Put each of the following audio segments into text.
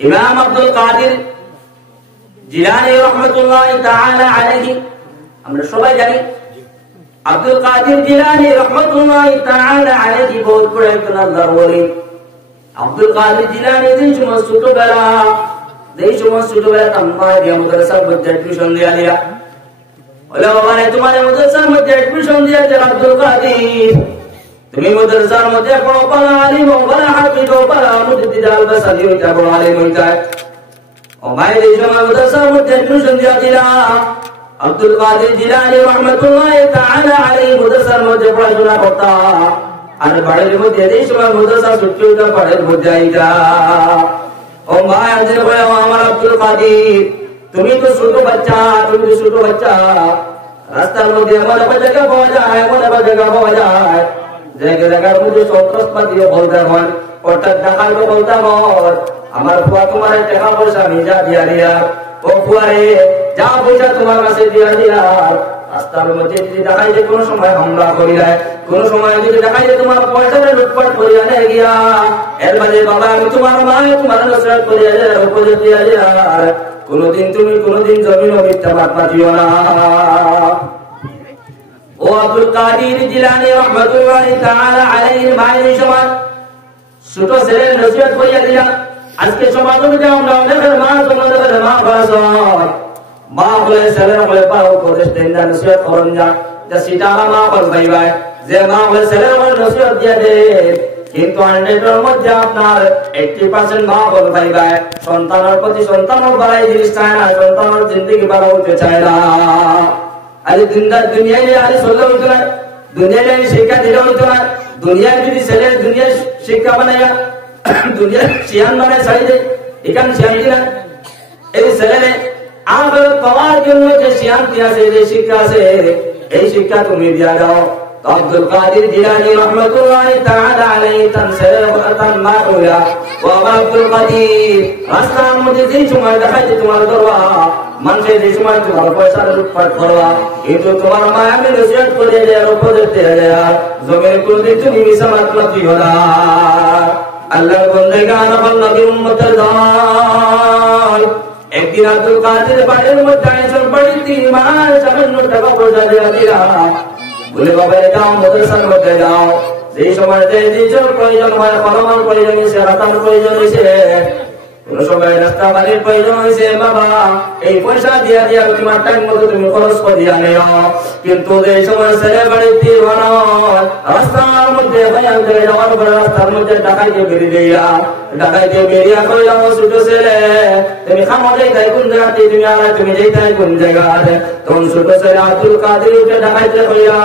ইমাম আব্দুল কাদের জিলানী রাহমাতুল্লাহি তাআলা আলাইহি, আমরা সবাই জানি আব্দুল কাদের জিলানী রাহমাতুল্লাহি তাআলা আলাইহি বহুত বড় একজন আল্লাহর ওলি। আব্দুল কাদের জিলানী যেই সময় ছোটবেলা তাম্মায় দিয়া মাদ্রাসার মধ্যে অ্যাডমিশন দিয়া বলে, বাবা তোমার মাদ্রাসার মধ্যে অ্যাডমিশন দিয়েছে আব্দুল কাদের, তুমি মাদ্রাসার মধ্যে পড়ো, পালা আলিম ও পালা হাফিজ ও পালা মুজাদ্দিদ আল-বাসারি হইতা বড় আলিম হইতা। ও মায়ের এই সময় মাদ্রাসার মধ্যে অ্যাডমিশন দিয়া দিলা। আব্দুল কাদের জিলানী রাহমাতুল্লাহি তাআলা আলাইহি মাদ্রাসার মধ্যে পড়াশোনা করতা, আর বাড়ির মধ্যে এই সময় মাদ্রাসা ছুটি হইতা, বাড়ির মধ্যে আইতা। ও মা আজ বলে, আমার আব্দুল কাদের তুমি তো ছোট বাচ্চা, রাস্তার মধ্যে এমন একটা জায়গা পাওয়া যায়, জায়গার মধ্যে সন্ত্রাসবাদী বলতে হয়, অর্থাৎ ডাকাত বলতে হয়, আমার ফুয়া তোমার টাকা পয়সা ভিজা দিয়া দিয়া, ও ফুয়ারে যা পয়সা তোমার কাছে দিয়া দিয়া, রাস্তার মধ্যে যদি দেখাই যে কোনো সময় হামলা করি দেয়, কোন সময় যদি দেখাই যে তোমার পয়সাটা লুটপাট করিয়া নিয়ে গিয়া, এর মাঝে বাবা আমি তোমার মায় তোমার নসরত করিয়া উপদেশ দিয়া দিয়া, কোনদিন জমিন ও মিথ্যা বাদ পাঠিও না। ও আব্দুল কাদের জিলানী রাহমাতুল্লাহি তাআলা আলাইহি মায়ের সময় ছোট ছেলের নসিহত করিয়া দিলা। আজকে সমাজ অনুযায়ী আমরা অনেকের মা তোমাদের মা মা বলে ছেলের বলে পাও উপদেশ দেন না, নসিহত করেন না, যে সেটা আমার মা বলবাই ভাই, যে মা বলে ছেলের বলে নসিহত দিয়ে দে, কিন্তু 100 মধ্যে আপনার 80% মা বলবাই ভাই সন্তানের প্রতি সন্তানও বাড়াই জিনিস চায় না, সন্তানের জিন্দগি বাড়া উঠতে চায় না। আজ দুনিয়ায় আজ চললে হইতো না, দুনিয়ায় শিক্ষা দিলে হইতো না, দুনিয়ায় যদি ছেলে দুনিয়ার শিক্ষা বানাইয়া দুনিয়ার শিয়ান বানায় ছাড়ি দেয়, এখানে শিয়ান দিলা এই ছেলে আবার পাওয়ার জন্য যে শিয়ান্তি আছে, যে শিক্ষা আছে, এই শিক্ষা তুমি দিয়া দাও। আব্দুল কাদের জিলানী রাহমাতুল্লাহি তাআলা আলাইহি তানসিরাতান মাউলা ওয়া আব্দুল কাদের রাস্তার মধ্যে যে সময় দেখাইতে তোমার দরবা মানুষের যে সময় তোমার পয়সা লুটপাট করবা, কিন্তু তোমার মা আমি নসিহত করে দেয়, উপদেশ দিয়ে দেয়, জমিনে কোনদিন তুমি মিসামাত দিও না। আল্লাহর বন্দেগান নবী উম্মতের দল একদিন আব্দুল কাদের বাড়ির মধ্যে আইসন বাড়িতে মার 54 টাকা পয়সা দিয়া দিলা, বলে বাবা যাও মাদ্রাসার মধ্যে যাও, সেই সময় যে জিনিসের প্রয়োজন হয়, ফরমান প্রয়োজন হয়েছে, রাতার প্রয়োজন হয়েছে, কোন সময় রাস্তা বাড়ির প্রয়োজন হয়েছে, বাবা এই পয়সা দিয়া দিয়া তোমার টাইম মতো তুমি খরচ করিয়া নেও, কিন্তু এই সময় ছেলে বাড়িতে রাস্তার মধ্যে যাওয়ার পরে রাস্তার মধ্যে ডাকাইতে বেরিয়া কইলাম, ছোট ছেলে তুমি খামো যাইতাই কোন জায়গাতে, তুমি যাইতাই কোন জায়গাতে, তখন ছোট ছেলে আব্দুল কাদের উঠে ডাকাইতে কইলা,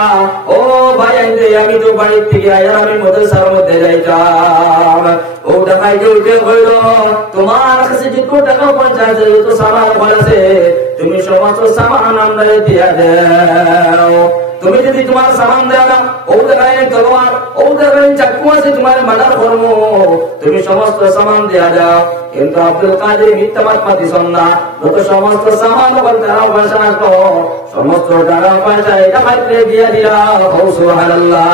ও ভাই আমি তো বাড়ির থেকে আয়ার আমি মাদ্রাসার মধ্যে যাইতাম। ও ডাকাইতে উঠে কইল, তোমার কাছে যত টাকা পয়সা আছে, যত সামান আছে, তুমি সমস্ত সামান আমরা দিয়া দাও। তুমি যদি তোমার সামান দেওয়া দাও, ও দেখায় তলোয়ার, ও দেখায় চাকু আছে, তোমার মার্ডার করবো, তুমি সমস্ত সামান দেওয়া দাও। কিন্তু আব্দুল কাদের মিথ্যাবাদ পাতিছন না, যত সমস্ত সামান টাকা পয়সা আসলো, সমস্ত টাকা পয়সা এটা পাইতে দিয়া দিলা, সুবহানাল্লাহ।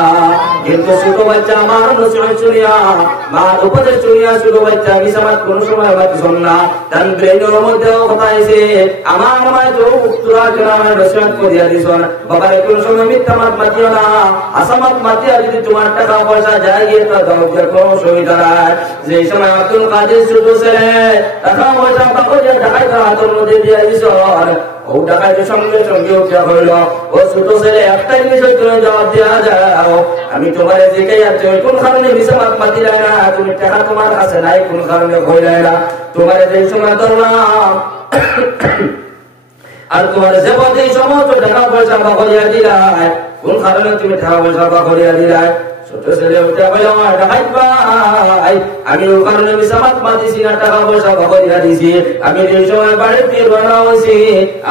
কিন্তু ছোট বাচ্চা আমার নসিহত শুনিয়া, মার উপদেশ শুনিয়া ছোট বাচ্চা মিথ্যাবাদ কোন সময় পাতিছন না, তার ব্রেনের মধ্যেও কথা আছে, আমার মায় তো উত্তরা জন্য আমার নসিহত করিয়া দিছন, বাবা কোন সময় মিথ্যাবাদ মাতিও না, আসামাত মাতিয়া যদি তোমার টাকা পয়সা যায় গিয়ে তা দাও, কোনো অসুবিধা নাই। যে সময় আব্দুল কাদের ছোট ছেলে টাকা পয়সা বাপরে ডাকাইতে হাতের মধ্যে দিয়ে দিছন, ও ডাকাইতে সঙ্গে সঙ্গে উঠে হইল, ও ছোট ছেলে একটাই বিষয় তুমি জবাব দেওয়া যাও, আমি তোমার জিজ্ঞাই আর তুমি কোন কারণে মিশামাত মাতি যায় না, তুমি টাকা তোমার কাছে নাই কোন কারণে ভয় যায় না, তোমার যে সময় ধরলাম আর তোমার জবাবে সমস্ত টাকা পয়সা বাকরিয়া দিলাই, কোন কারণে তুমি টাকা পয়সা বাকরিয়া দিলাই। ছোট ছেলে উঠে বলল, ভাই আমি ও কারণে মিশামাত মাতিছি না, টাকা পয়সা বাকরিয়া দিছি, আমি যে সময় বাড়িতে রওনা হয়েছি,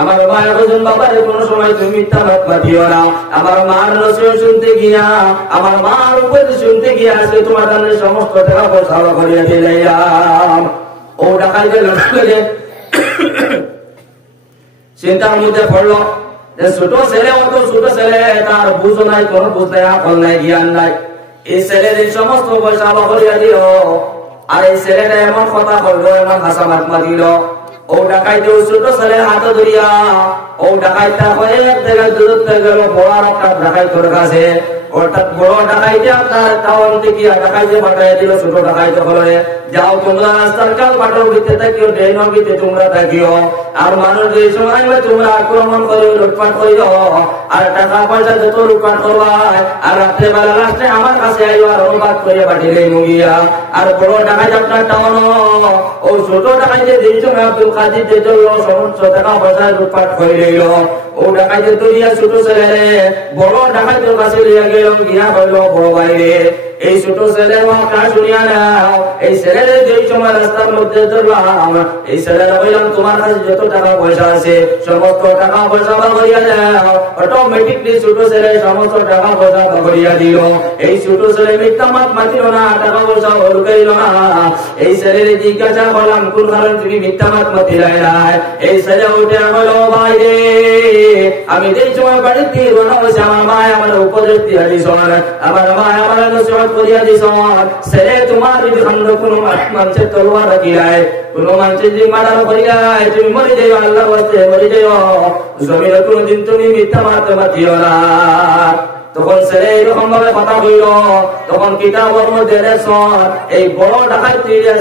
আমার মায়ের বলছেন বাবারে কোন সময় তুমি মিথ্যাবাদ মাতিও না, আমার মার নসিহত শুনতে গিয়া, আমার মার উপদেশ শুনতে গিয়া আজকে তোমার কারণে সমস্ত টাকা পয়সা বাকরিয়া দিলাম। ও ডাকাইতে লড়ে চিন্তার মধ্যে পড়লো, যে ছোট ছেলে, অত ছোট ছেলে, তার বুঝো নাই, কোন বুঝ নাই, আকল নাই, জ্ঞান নাই, এই ছেলের এই সমস্ত পয়সা বাকরিয়া দিল, আর এই ছেলেটা এমন কথা বললো, এমন হাসা মাতমা দিল, ও ডাকাইতে ছোট ছেলে হাত ধরিয়া ও ডাকাইটা হয়ে এক জায়গায় দূর থেকে গেল বড় একটা ডাকাইতের কাছে। অর্থাৎ বড় ডাকাইতে আপনার টাউন থেকে ডাকাইতে পাঠাই দিল ছোট ডাকাইতে বলে, যাও তোমরা রাস্তার কাল পাটল দিতে থাকিও, ড্রেন দিতে তোমরা থাকিও, আর মানুষ এই সময় তোমরা আক্রমণ করে লুটপাট করিও, আর টাকা পয়সা যত লুটপাট করবা, আর রাত্রেবেলা রাস্তায় আমার কাছে আইও আর অনুবাদ করে পাঠিয়ে মুগিয়া। আর বড় ডাকাইতে আপনার টাউন ও ছোট ডাকাইতে যেই সময় আব্দুল কাদের যে সমস্ত টাকা পয়সা লুটপাট করে রইল, ও ডাকাইতে তুলিয়া ছোট ছেলে বড় ডাকাইতের কাছে লিয়া গেল, গিয়া বলল বড় বাইরে এই ছোট ছেলের মাথা শুনিয়া নাও, এই ছেলের যেই সময় রাস্তার মধ্যে ধরলাম, এই ছেলেরা বললাম তোমার কাছে যত টাকা পয়সা আছে সমস্ত টাকা পয়সা বাগড়িয়া যাও। অটোমেটিকলি ছোট ছেলে সমস্ত টাকা পয়সা বাগড়িয়া দিল। এই ছোট ছেলে মিথ্যা মাত মাতিল না, টাকা পয়সা লুকাইল না। এই ছেলের জিজ্ঞাসা করলাম কোন কারণ তুমি মিথ্যা মাত মাতিলাই নাই? এই ছেলে উঠে বলল বাইরে আমি যেই সময় বাড়িতে রওনা হয়েছি আমার মা আমার উপদেশ দিয়া দিছ, আমার মা আমার নসিহত করিয়া দিছ, ছেলে তোমার যদি অন্য কোনো মানুষের তলোয়ার রাখিলাই, কোনো মানুষের যদি মারার করিলাই তুমি মরে যাইও, আল্লাহ বলছে মরে যাইও, জমিনে কোনদিন তুমি মিথ্যা মারতে পারিও না। তখন ছেলে এরকম ভাবে কথা হইল, তখন কিতাবের মধ্যে এই বড় ডাকাত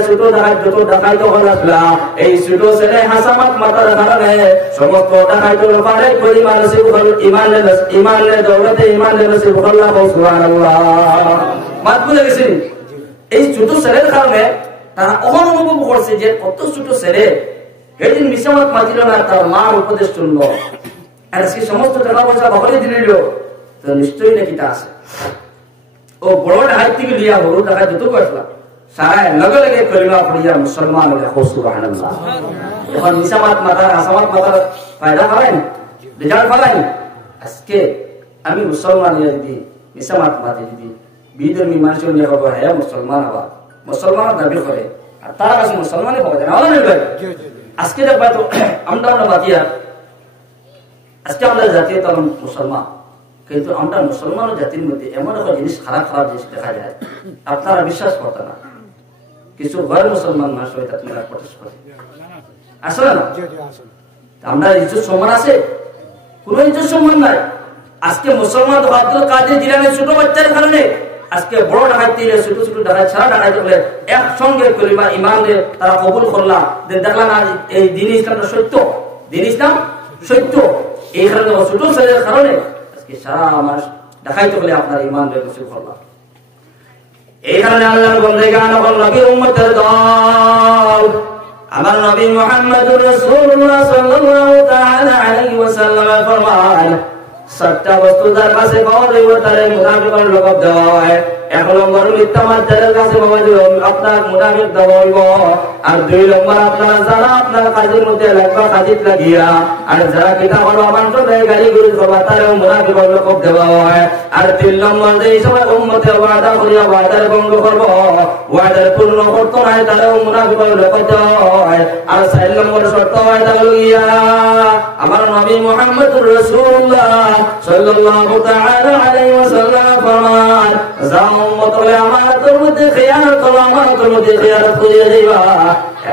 ছোট ডাকাত যত ডাকাত হলা এই ছোট ছেলে হাসামাত মাতার কারণে সমস্ত ডাকাত পারে পরিমাণ ইমানের দৌলতে ইমানের সুবহানাল্লাহ সুবহানাল্লাহ মাত বলে গেছেন। এই ছোট ছেলের কারণে তারা অনুভব করছে যে কত ছোট ছেলে সেদিন মিশামাত মাতিল না, তার মার উপদেশ শুনল, আর সে সমস্ত টাকা পয়সা বাবারে দিল, নিশ্চয়ই নাকি তা আছে। ও বড় ডাকাত থেকে লিয়া বড় ডাকাত যত আসলা সারা লগে লগে কলিমা পড়িয়া মুসলমান হয়ে সুবহানাল্লাহ। এখন মিশামাত মাতার আসামাত মাতার ফায়দা পাবেন, রেজাল্ট পাবেন। আজকে আমি মুসলমান হয়ে যদি মিশামাত মাতে যদি বিদের মীমাংস নিয়ে খবর হ্যাঁ মুসলমান হওয়া, মুসলমান দাবি করে আর তার কাছে মুসলমানই পাওয়া যায় না। আজকে দেখবা তো আমরা বাতিয়া, আজকে আমরা জাতীয় তখন মুসলমান, কিন্তু আমরা মুসলমান জাতির মধ্যে এমন একটা জিনিস খারাপ খারাপ জিনিস দেখা যায় আপনারা বিশ্বাস করতে না, কিছু গैर মুসলমান মানুষ হয়ে আপনারা প্রটেস্ট করে আসলে না। আমরা ইজ্জত সম্মান আছে? কোন ইজ্জত সম্মান নাই। আজকে মুসলমান আব্দুল কাদের জিলানী ছোট বাচ্চার কারণে আজকে বড় ডাকাত দিলে ছোট ছোট ডাকাত ছাড়া ডাকাত হলে একসঙ্গে কলিমা ইমান দিয়ে তারা কবুল করলা, দেখলাম না এই দিন ইসলামটা সত্য, দিন ইসলাম সত্য। এই কারণে ছোট ছেলের কারণে সারা মাস দেখাইতে হলে আপনার ইমান নসিব করলাম। এই কারণে আল্লাহর বন্দেগান নবীর উম্মতের দল আমার নবী মুহাম্মদুর রাসূলুল্লাহ সাল্লাল্লাহু তাআলা আলাইহি ওয়াসাল্লাম ফরমান, সাতটা বস্তু যার কাছে পাওয়া যাবে তার মুনাফিকের লকব দেওয়া হয়। এক নম্বর মিথ্যা মাত্রার কাছে পাওয়া যাবে আপনার মুনাফিক দেওয়া হইব। আর দুই নম্বর আপনার যারা আপনার কাজের মধ্যে লাগবা কাজিত লাগিয়া, আর যারা কিতাব আমানত দেয় গাড়ি গুলি করবা তার মুনাফিকের লকব দেওয়া হয়। আর তিন নম্বর যেই সময় উম্মতে ওয়াদা করিয়া ওয়াদার ভঙ্গ করব, ওয়াদার পূর্ণ করতে নাই তারও মুনাফিকের লকব দেওয়া হয়। আর চার নম্বর শর্ত ওয়াদা লইয়া আমার নবী মুহাম্মদুর রাসূলুল্লাহ সাল্লাল্লাহু তাআলা আলাইহি ওয়াসাল্লাম ফরমান, যাও উম্মতে আমানতের মধ্যে খিয়ানত করো, আমানতের মধ্যে খিয়ানত করিয়া দিবা,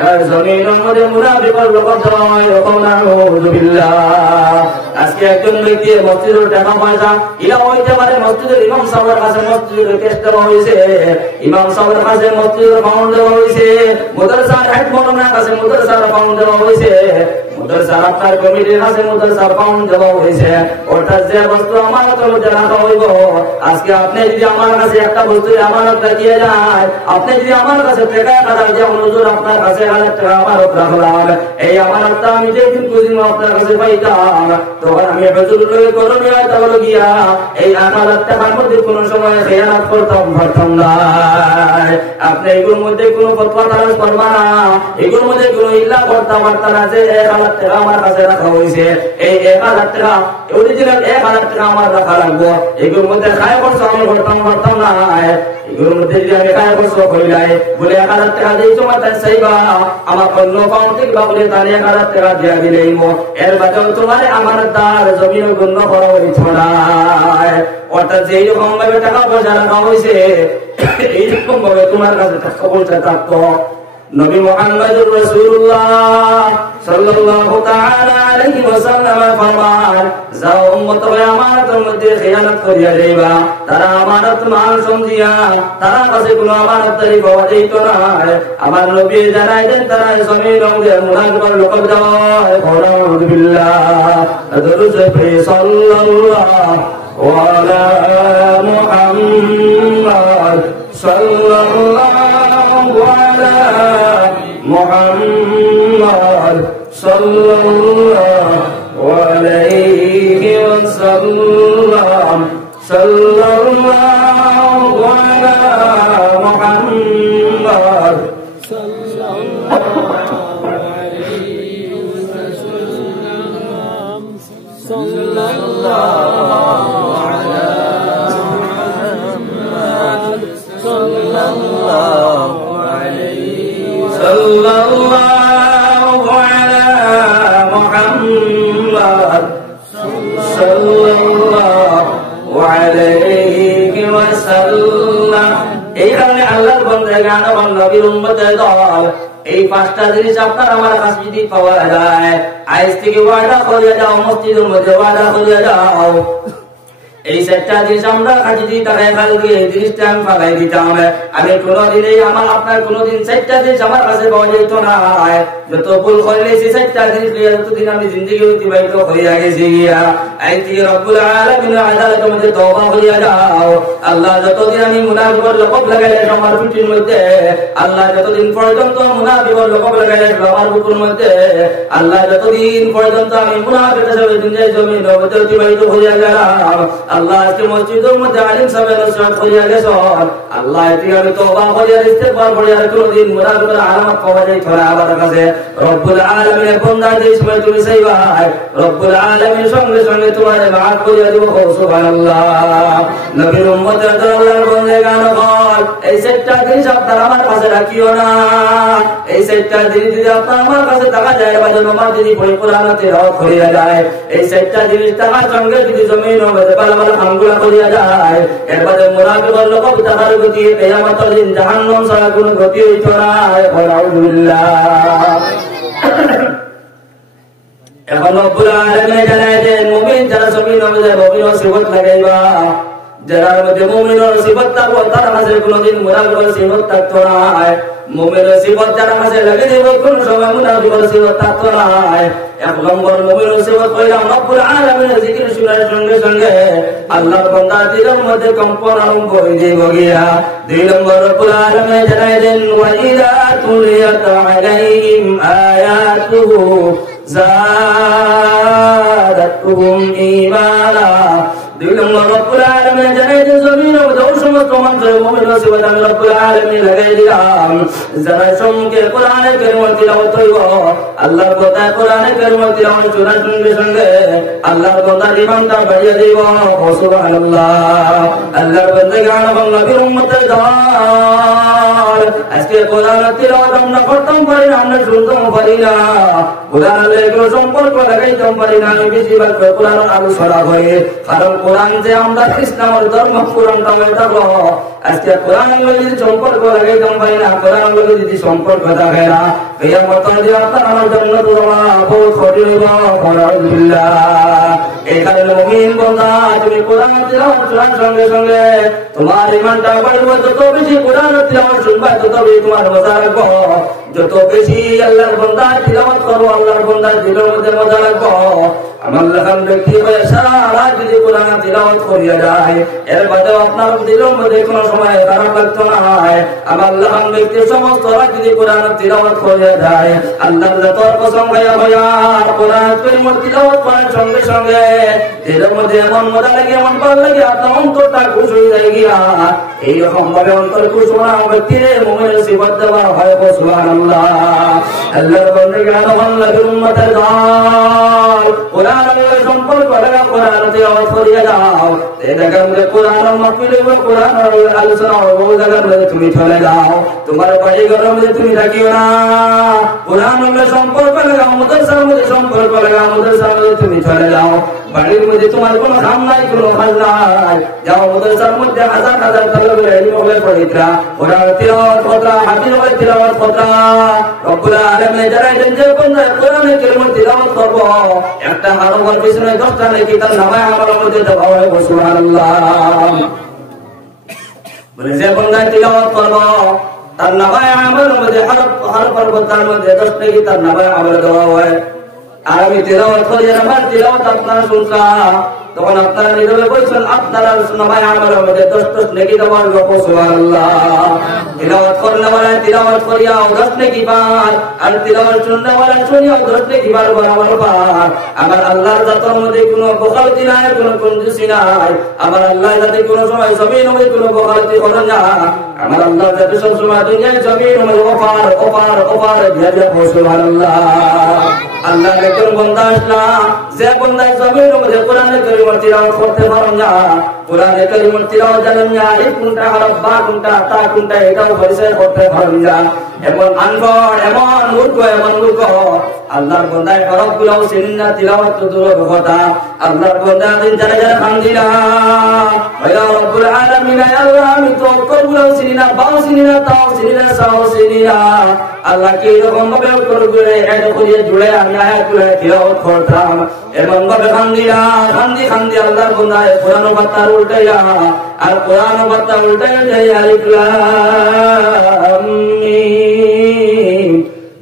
এর জমিনের মধ্যে মুনাফিকের লকব দেওয়া হয়। নাউযু বিল্লাহ। আজকে একজন ব্যক্তি মসজিদের টাকা পয়সা ইলা হইতে পারে, মসজিদের ইমাম সাহেবের কাছে মসজিদের কেস দেওয়া হয়েছে, ইমাম সাহেবের কাছে মসজিদের ফাউন্ড দেওয়া হয়েছে, মাদ্রাসার হেড মাওলানার কাছে মাদ্রাসার ফাউন্ড দেওয়া হয়েছে, মাদ্রাসার আপনার কমিটির কাছে মাদ্রাসার ফাউন্ড দেওয়া হয়েছে। অর্থাৎ যে বস্তু আমানতের মধ্যে রাখা হইব, আজকে আপনি যদি আমার কাছে একটা বস্তু আমানত রাখিয়ে যায়, আপনি যদি আমার কাছে টাকা কাটা যে হুজুর আপনার কাছে 1000 টাকা আমানত রাখলাম, এই আমানতটা আমি যেদিন বুঝিম আপনার কাছে পাইতাম, তখন আমি হুজুরের করণীয় তাহলে গিয়া এই 1000 টাকার মধ্যে কোন সময় খেয়ানত করতাম পারতাম না। আপনি এগুলোর মধ্যে কোনো ফতোয়া তালাশ করবা না, এগুলোর মধ্যে কোনো ইল্লা করতে পারতাম না যে 1000 1000 টাকা আমার কাছে রাখা হয়েছে, এই 1000 টাকা অরিজিনাল 1000 টাকা আমার রাখা লাগবো। এগুলোর মধ্যে খায় খরচ আমি করতাম না, এগুলোর মধ্যে যদি আমি খায় খরচ করিলাই বলে 1000 টাকা দিয়ে তোমার তাই চাইবা আমার অন্য অ্যাকাউন্ট থেকে বা বলে তাহলে 1000 টাকা দিয়ে দিলেই এর বাদেও তোমার আমার তার জমিন গণ্য করা হয়েছে না। অর্থাৎ যেই রকম ভাবে টাকা পয়সা রাখা হয়েছে এইরকম ভাবে তোমার কাছে টাকা পয়সা থাকতো। নবী মুহাম্মদুর রাসূলুল্লাহ সাল্লাল্লাহু তাআলা আলাইহি ওয়াসাল্লাম ফরমান, যাও উম্মত আমানতের মধ্যে খেয়ানত করিয়া যাইবা, তারা আমানত মাল সমঝিয়া তারা কাছে কোনো আমানতদারি পাওয়া যাইত না। আমার নবী জানাই দেন তারা জমিন রঙের মুনাফিকের লোক যায়। আউযু বিল্লাহ, দরুদ সাল্লাল্লাহু আলা মুহাম্মদ সাল্লাল্লাহু আলা মুহাম্মদ সাল্লাল্লাহু আলাইহি ওয়াসাল্লাম, সাল্লাল্লাহু আলা মুহাম্মদ সাল্লাল্লাহু আলাইহি ওয়াসাল্লাম, সাল্লাল্লাহু আলা মুহাম্মদ সাল্লাল্লাহু আলাইহি সাল্লাল্লাহু আলা মুহাম্মদ সাল্লাল্লাহু আলাইহি ওয়াসাল্লাম। এই কারণে আল্লাহর বান্দাগান এবং নবীর উম্মতের দল এই 5টা জিনিস আপনার আমার কাছে যদি পাওয়া যায়, আজ থেকে ওয়াদা করে যাও, মসজিদের মধ্যে ওয়াদা করে যাও, এই 4টা জিনিস আমরা কাছে যদি তাকে কালকে এই জিনিসটা আমি ফালাই দিতাম, আমি কোনোদিনই আমার আপনার কোনোদিন 4টা জিনিস আমার কাছে পাওয়া যেত না। যত ভুল করলে সেই 4টা জিনিস নিয়ে যতদিন আমি জিন্দগি অতিবাহিত হইয়া গেছি, এই যে রব্বুল আলামিনের আদালতের মধ্যে তওবা করিয়া যাও। আল্লাহ যতদিন আমি মুনাফিকের লকব লাগাইলে আমার পিঠির মধ্যে, আল্লাহ যতদিন পর্যন্ত মুনাফিকের লকব লাগাইলে আমার বুকের মধ্যে, আল্লাহ যতদিন পর্যন্ত আমি মুনাফিক হিসেবে দুনিয়ায় জমিন অতিবাহিত হইয়া গেলাম, আল্লাহ আজকে মসজিদের মধ্যে আলিম সাহেবের নসরত করিয়া গেছ, আল্লাহ এটি আমি তওবা করিয়া ইস্তেগফার করিয়া কোনদিন মুনাফিকের আলামত পাওয়া যায় তোরা আমার কাছে। রব্বুল আলামিনের বান্দা যে সময় তুমি চাইবা, রব্বুল আলামিন সঙ্গে সঙ্গে তোমার মাফ করিয়া দিব। সুবহানাল্লাহ। নবীর উম্মতের আল্লাহর বান্দাগান হল এই 4টা জিনিস আপনারা আমার কাছে রাখিও না। এই 4টা জিনিস যদি আপনার আমার কাছে টাকা যায় বা নামাজ যদি কোরআন তেলাওয়াত করিয়া যায়, এই 4টা জিনিস টাকার সঙ্গে যদি জমিন মধ্যে আমগুলা করিয়া যায়, এরপরে মুনাফিকের লোক তাহার গতি কিয়ামতের দিন জাহান্নাম ছাড়া কোনো গতি হইত না। আউযু বিল্লাহ। এখন রব্বুল আলামিন জানায় দেন মুমিন যারা জমিনের মধ্যে মুমিনের সিফত লাগাইবা, যারা মধ্যে মুমিনের সিফত থাকবে তার কাছে কোনোদিন মুনাফিকের সিফত থাকতো না। মুমিনের সিফত যারা কাছে লাগিয়ে দিব কোন সময় মুনাফিকের সিফত থাকতো না। 1 নম্বর মুমিনের সিফত কইলাম রব্বুল আলামিনের জিকির শোনার সঙ্গে সঙ্গে আল্লাহর বান্দা দিলের মধ্যে কম্পন আরম্ভ হয়ে যাব গিয়া। 2 নম্বর রব্বুল আলামিন জানাই দেন ওয়া ইযা তুলিয়াত আলাইহিম আয়াতুহু যাদাতুহুম ঈমানা। 2 নম্বর রব্বুল আলামিন জানাই দেন জমিন ও সমস্ত মানুষের মুমিনের সিফত আমি রব্বুল আলামিন লাগাই দিলাম, যারা সম্মুখে কোরআনের কারিম তিলাওয়াত করব, আল্লাহর কথা কোরআনের কারিম তিলাওয়াত শোনার সঙ্গে সঙ্গে আল্লাহর বান্দার ঈমানটা বাড়িয়ে দিব। সুবহানাল্লাহ। আল্লাহর বান্দাগান এবং নবীর উম্মতের দল আজকে কোরআন তিলাওয়াত আমরা করতাম পারি না, আমরা শুনতাম পারি না, কোরআনের এগুলো সম্পর্ক লাগাইতাম পারি না। বেশিরভাগ কোরআন আরো ছড়া হয়ে, কারণ কোরআন যে আমরা ইসলামের ধর্ম কোরআনটা ওইটা আজকে কোরআন যদি সম্পর্ক লাগাইতাম পারি না, কোরআন যদি সম্পর্ক থাকে না, কিয়ামতের দিন আপনার আমার জন্য দোয়া বহুত কঠিন হবে। আলহামদুলিল্লাহ। এই কারণে মুমিন বান্দা তুমি কোরআন তিলাওয়াত শোনার সঙ্গে সঙ্গে তোমার ঈমানটা বাড়বে। যত বেশি কোরআন তিলাওয়াত শুনবা তত বেশি তোমার মজা লাগবে। যত বেশি আল্লাহর বান্দা তিলাওয়াত করো, আল্লাহর বান্দা দিলের মধ্যে মজা লাগবে। আমার লেখান ব্যক্তি হয়ে সারা রাত যদি কোরআন তিলাওয়াত করিয়া যায়, এর বাদেও আপনার দিলের মধ্যে কোনো সময় খারাপ লাগতো না। আমার লেখান ব্যক্তি সমস্ত রাত যদি কোরআন তিলাওয়াত করিয়া যায়, আল্লাহর যতর কসম খাইয়া ভাইয়া কোরআন তিলাওয়াত করার সঙ্গে সঙ্গে দিলের মধ্যে এমন মজা লাগে, এমন ভালো লাগে, আপনার অন্তরটা খুশ হয়ে যায় গিয়া। এইরকম ভাবে অন্তর খুশ হওয়া ব্যক্তির মুমিনের সিফত দেওয়া হয়। সুবহানাল্লাহ। আল্লাহর বান্দা কেন বাংলাদেশের উম্মতের দল কোরআনের সম্পর্ক লাগা কোরআন তেলাওয়াত করিয়া দাও এই জায়গার মধ্যে কোরআনের মাহফিলে কোরআনের আলোচনা ওই জায়গার মধ্যে তুমি চলে যাও তোমার বাড়ি ঘরের মধ্যে তুমি থাকিও না কোরআনের সম্পর্ক লাগা মাদ্রাসার মধ্যে সম্পর্ক লাগা মাদ্রাসার মধ্যে তুমি চলে যাও বাড়ির মধ্যে তোমার কোনো কাম নাই কোনো কাজ নাই যাও মাদ্রাসার মধ্যে হাজার হাজার তালবে ইলম হলে পড়িতরা কোরআন তিলাওয়াত করতা হাফিজ হয়ে তিলাওয়াত করতা রব্বুল আলামিন যারা যে বান্দা কোরআনের কালিমা তিলাওয়াত করব একটা হারফের পিছনে 10টা নেকি তার নামায় আমলের মধ্যে দেওয়া হবে সুবহানাল্লাহ বলে যে বান্দা তিলাওয়াত করব তার নামায় আমলের মধ্যে হরফের বদলার মধ্যে 10 নেকি তার নামায় আমল দেওয়া হয় আর আমি তিলাওয়াত করি আমার তিলাওয়াত আপনারা শুনলাম তখন আপনারা নীরবে বলছেন আপনারা নামায় আমলের মধ্যে 10 নেকি দেওয়া হবে সুবহানাল্লাহ তিলাওয়াত করলে वाला तिलावत करिया 10 নেকি পায় আর তিলাওয়াত শুনলে वाला শুনিয়া 10 নেকি বার বরাবর পায় আমার আল্লাহর জাতের মধ্যে কোনো বখালতি নাই কোনো কঞ্জুসি নাই আমার আল্লাহ যাতে কোনো সময় জমিন মধ্যে কোনো বখালতি করে না আমার আল্লাহ যাতে সব সময় দুনিয়ায় জমিন মধ্যে ওপার দিয়া সুবহানাল্লাহ আল্লাহ একজন বান্দা আসলা যে বান্দা জমিনের মধ্যে কোরআনের কালিমা তিলাওয়াত করতে পারে না কোরআনের কালিমা তিলাওয়াত জানেন না আলিফ কোনটা হরফ বা কোনটা তা কোনটা এটাও পরিচয় করতে পারে না এমন আনপড় এমন মূর্খ আল্লাহর বান্দা হরফগুলো চিনেন না তিলাওয়াত তো দূরের কথা আল্লাহর বান্দা দিন যারা যারা কান্দি না ইয়া রব্বুল আলামিন ইয়া আল্লাহ আমি তো অক্ষরগুলো চিনি না বাও চিনি না তাও চিনি না সাও চিনি না আল্লাহ কি এরকম ভাবে অক্ষরগুলো এড করে জুড়ে আমি আয়াতগুলো তিলাওয়াত করতাম এমন ভাবে কান্দি আল্লাহর বান্দা কোরআন বার্তা উল্টাইয়া আর কোরআন বার্তা উল্টাইয়া আলিফ লাম মিম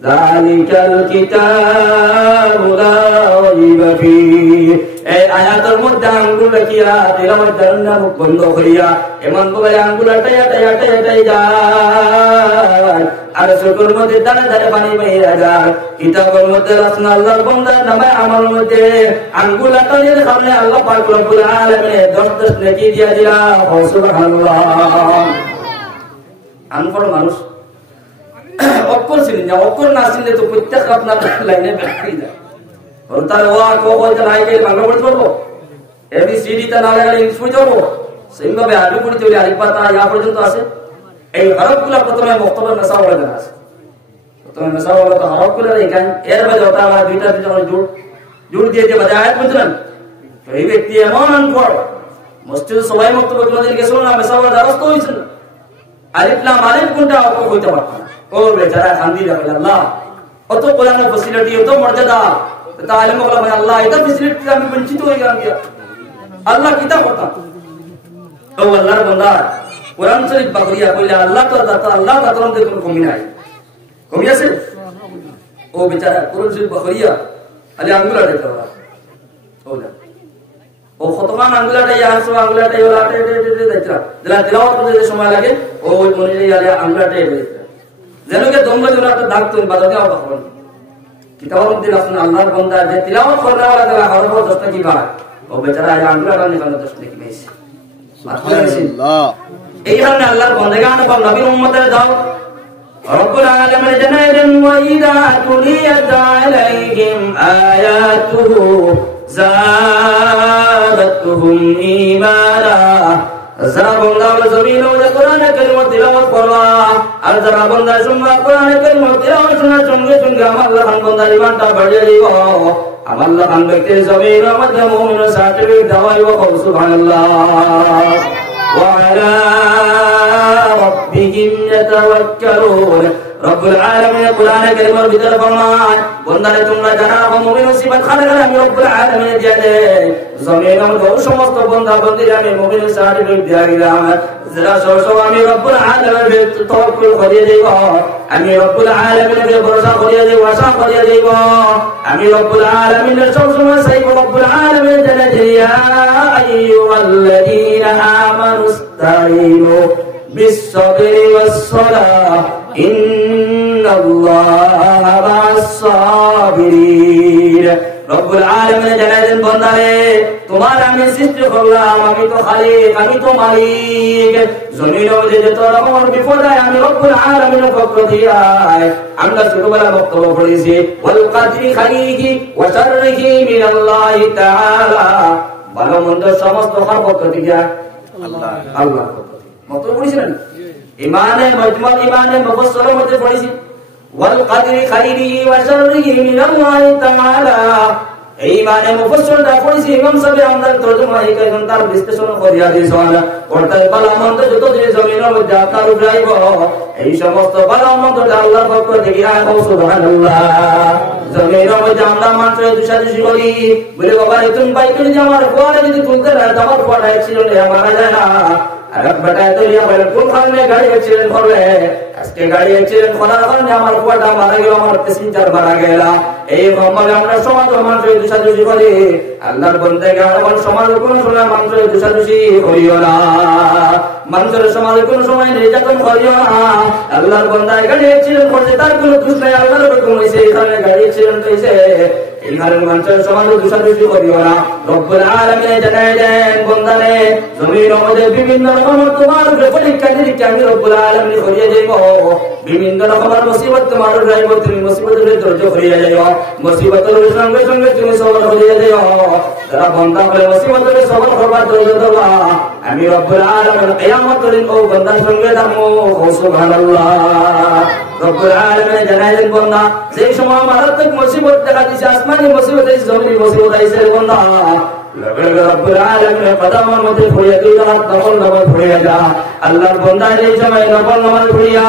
যালিকাল কিতাবু লা রাইবা ফীহ এই আয়াতের মধ্যে আঙ্গুল রাখিয়া তিলাওয়াত করেন না মুখ বন্ধ করিয়া এমন ভাবে আঙ্গুল টাইয়া যায় আর চোখের মধ্যে দাঁড়ে পানি বেরিয়ে যায় কিতাবের মধ্যে রাসূল আল্লাহর বান্দার নামে আমল মধ্যে আঙ্গুল টাইয়া সামনে আল্লাহ পাক রব্বুল আলামিন 10 নেকি দিয়া দিলা সুবহানাল্লাহ আনপড় মানুষ অক্ষর চিনি না অক্ষর না চিনলে তো প্রত্যেক আপনার লাইনে বেরিয়ে যায় তার ওয়া কো বলতে নাই গেলে বাংলা পড়তে পারবো এবিসিডি তা না গেলে ইংলিশ পড়তে পারবো সেইভাবে আরবি পড়তে হলে আলিফ বা তা ইয়া পর্যন্ত আছে এই হরফগুলো প্রথমে বক্তব্যের মেসাওয়ালা জানা আছে প্রথমে মেসাওয়ালা তো হরফগুলো এখানে এর মধ্যে ওটা আমার দুইটা যখন জোর দিয়ে যে বাজে আয়াত বুঝলেন তো এই ব্যক্তি এমন আনপড় মসজিদে সবাই বক্তব্য কোনোদিন গেছিল না মেসাওয়ালা দ্বারস্থ হয়েছিল আলিফ লাম আলিফ কোনটা অক্ষর হইতে পারত না ও বেচারা কান্দি রাখে আল্লাহ অত কোরআনের ফ্যাসিলিটি অত মর্যাদা তাহলে বলা ভাই আল্লাহ এটা ফ্যাসিলিটি আমি বঞ্চিত হয়ে গেলাম কি আল্লাহ কিতা কথা ও আল্লাহর বান্দা কোরআন শরীফ বাগরিয়া কইলা আল্লাহ তো দাতা আল্লাহ দাতার মধ্যে কোনো কমি নাই কমি আছে ও বেচারা কোরআন শরীফ বাগরিয়া আলে আঙ্গুলা দেখো ওলা ও খতমান আঙ্গুলাটা ইয়াসো আঙ্গুলাটা ওলাটা দেখরা দিলা তিলাওয়াত করতে সময় লাগে ও ওই মনে আলে আঙ্গুলাটা দেখরা যেনকে দম্বা জোড়া একটা দাগ তুমি বাজাতে হবে তখন কিতাবের মধ্যে রাসূল আল্লাহর বান্দা যে তিলাওয়াত করার ওয়ালা যারা হরফ 10 টাকি পায় ও বেচারা আঙ্গুলাটা নিকালে 10 টাকি পেয়েছে সুবহানাল্লাহ এই কারণে আল্লাহর বান্দাগান এবং নবীর উম্মতের দাও রব্বুল আলামিন জানালেন ওয়া ইযা তুলিয়াত আলাইহিম আয়াতুহু যাদাতুহুম ঈমানা যারা বান্দা জমিনে কোরআনের কালিমা তিলাওয়াত করবা আর যারা বান্দা শুনবা কোরআনের কালিমা তিলাওয়াত শোনার সঙ্গে সঙ্গে আমার আল্লাহ বান্দার ঈমানটা বাড়িয়ে দিব আমার আল্লাহ বান্দাকে জমিনের মধ্যে মুমিনের সার্টিফিকেট দেওয়াইব সুবহানাল্লাহ ওয়া আলা রাব্বিহিম ইয়াতাওয়াক্কালুন রব্বুল আলামিন কোরআনের কালিমার ভিতরে ফরমান বান্দারে তোমরা যারা মুমিন সিফাত খানে আমি রব্বুল আলামিন দিয়ে দে জমিনের মধ্যে সমস্ত বান্দা বান্দিরা আমি মুমিনের সার্টিফিকেট দিয়া দিলাম যারা সব আমি রব্বুল আলামিনের তাওয়াক্কুল করিয়ে দেব আমি রব্বুল আলামিনের ভরসা করিয়ে দেব আশা করিয়ে দেব আমি রব্বুল আলামিনের সব সময় চাইব রব্বুল আলামিন জানে ইয়া আইয়ুহাল্লাযীনা আমানু ইসতাঈনু বিস-সাবরি ওয়াস-সালাহ ইন্নাল্লাহা মা'আস-সাবিরিন রব্বুল আলামিন জানালেন বান্দারে তোমার আমি সৃষ্টি করলাম আমি তো খালিক আমি তো মালিক জমিনের মধ্যে যত রকমের বিপদ হয় আমি রব্বুল আলামিনের পক্ষ থেকে আমরা ছোটবেলা বক্তব্য পড়েছি ওয়াল কাদরি খাইরিহি ওয়া শাররিহি মিনাল্লাহি তাআলা ভালো মন্দ সমস্ত পক্ষ থেকে আল্লাহ মত পড়েছিলেন ইমানে মজমুল ইমানে মুফাসসালের মধ্যে পড়েছি ওয়াল কাদরি খাইরিহি ওয়া শাররিহি মিনাল্লাহি তাআলা এই মানে মুফাসসিররা পড়েছি ইমাম সাহেব আমরা তরজমা করেন তার বিশ্লেষণ করিয়া দিয়েছেন অর্থাৎ ভালো মন্দ যত যে জমিনের মধ্যে আপনার উঠাইব এই সমস্ত ভালো মন্দটা আল্লাহর পক্ষ থেকে আয় সুবহানাল্লাহ জমিনের মধ্যে আমরা মাত্র দুশাদুশি করি বলে বাবা তুমি বাইক নিয়ে আমার পরে যদি তুলতে না আমার পড়া অ্যাক্সিডেন্ট হয়ে মারা যায় না আর বেটায় তো ইয়া বলে কোন খানে গাড়ি অ্যাক্সিডেন্ট করবে আজকে গাড়ি অ্যাক্সিডেন্ট করার কারণে আমার পড়া মারা গেল আমার প্যাসেঞ্জার মারা গেল এই ভাবে আমরা সমাজ মানুষ দুশাদুশি করি আল্লাহর বন্দেকে আমার সমাজ কোন সময় মানুষ দুশাদুশি করিও না মানুষের সমাজ কোন সময় নির্যাতন করিও না আল্লাহর বন্দায় গাড়ি অ্যাক্সিডেন্ট করছে তার কোনো দোষ নাই আল্লাহর হুকুম হয়েছে এখানে গাড়ি অ্যাক্সিডেন্ট হয়েছে এই কারণে মানুষের সমাজ দুশাদুশি করিও না রব্বুল আলামিন জানায় দেন বন্দারে জমিনের মধ্যে বিভিন্ন রকমের তোমার পরীক্ষা নিরীক্ষা আমি রব্বুল আলামিন করিয়ে দেব বিভিন্ন রকমের মুসিবত তোমার রাইব তুমি মুসিবতের ধৈর্য করিয়া যাও মুসিবতের সঙ্গে সঙ্গে তুমি সবর করিয়া যাও যারা বন্দা বলে মুসিবতের সবর করবার ধৈর্য দেবা আমি রব্বুল আলামিন কিয়ামতের দিন ও বন্দার সঙ্গে থাকবো সুবহানাল্লাহ রব্বুল আলামিন জানাইলেন বন্দা সেই সময় মারাত্মক মুসিবত দেখা দিছে আসমানি মুসিবত এই জমিনি মুসিবত আইছে বন্দা লগে লগে রব্বুল আলামিনের কদমের মধ্যে পড়িয়া দুই রাত নফল নামাজ পড়িয়া যা আল্লাহর বন্দা এই সময় নফল নামাজ পড়িয়া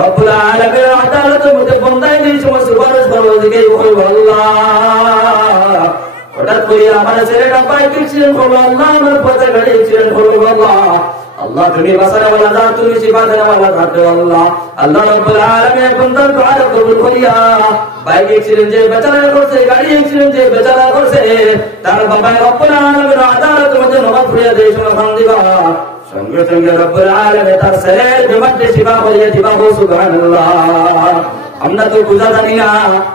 রব্বুল আলামিনের আদালতের মধ্যে বন্দা এই সময় সুপারিশ করবে দিকে কইব আল্লাহ হঠাৎ করে আমার ছেলেটা বাইক অ্যাক্সিডেন্ট করলো আল্লাহ আমার পথে গাড়ি অ্যাক্সিডেন্ট করলো বাবা আল্লাহ তুমি বাসারে ওয়ালা দাও তুমি শিফা দেওয়া ওয়ালা দাও আল্লাহ আল্লাহ রাব্বুল আলামিন বন্দার দোয়া কবুল করিয়া বাইক অ্যাক্সিডেন্ট যে বেচারা করছে গাড়ি অ্যাক্সিডেন্ট যে বেচারা করছে তার বাবা রব্বুল আলামিন আদালতের মধ্যে নামাজ পড়িয়া দেয় সময় খান দিবা সঙ্গে সঙ্গে রব্বুল আলামিন তার ছেলের বিমাতে শিফা করিয়া দিবা সুবহানাল্লাহ আমরা তো বুঝা জানি না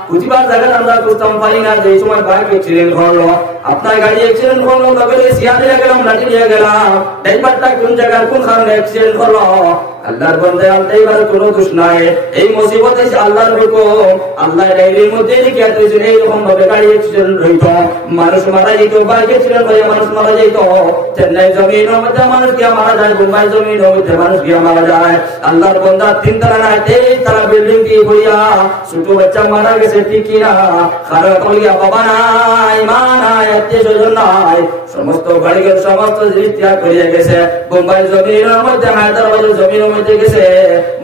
বুঝিবার জায়গা আমরা বুঝতাম পারি না যে সময় বাইক অ্যাক্সিডেন্ট হলো আপনার গাড়ি অ্যাক্সিডেন্ট হলো তবে সিয়া দিয়ে গেলাম লাঠি দিয়ে গেলাম ড্রাইভারটা কোন জায়গায় কোন কারণে অ্যাক্সিডেন্ট হলো আল্লাহর বন্দে ড্রাইভার কোনো দোষ নাই এই মুসিবত এসে আল্লাহর হুকুম আল্লাহ ডায়েরির মধ্যে লিখে দিয়েছেন এইরকম ভাবে গাড়ি অ্যাক্সিডেন্ট হইত মানুষ মারা যেত বাইক অ্যাক্সিডেন্ট হয়ে মানুষ মারা যেত চেন্নাই জমিনের মধ্যে মানুষ গিয়া মারা যায় মুম্বাই জমিনের মধ্যে মানুষ গিয়া মারা যায় আল্লাহর বন্দা 3 তলা না 23 তলা বিল্ডিং দিয়ে হইয়া ছোট বাচ্চা মারা গেছে ঠিক কিনা খারাপ করিয়া বাবা নাই মা নাই আত্মীয় স্বজন নাই সমস্ত বাড়িঘর সমস্ত জিনিস ত্যাগ করিয়া গেছে মুম্বাই জমিনের মধ্যে হায়দ্রাবাদের জমিনের মধ্যে গেছে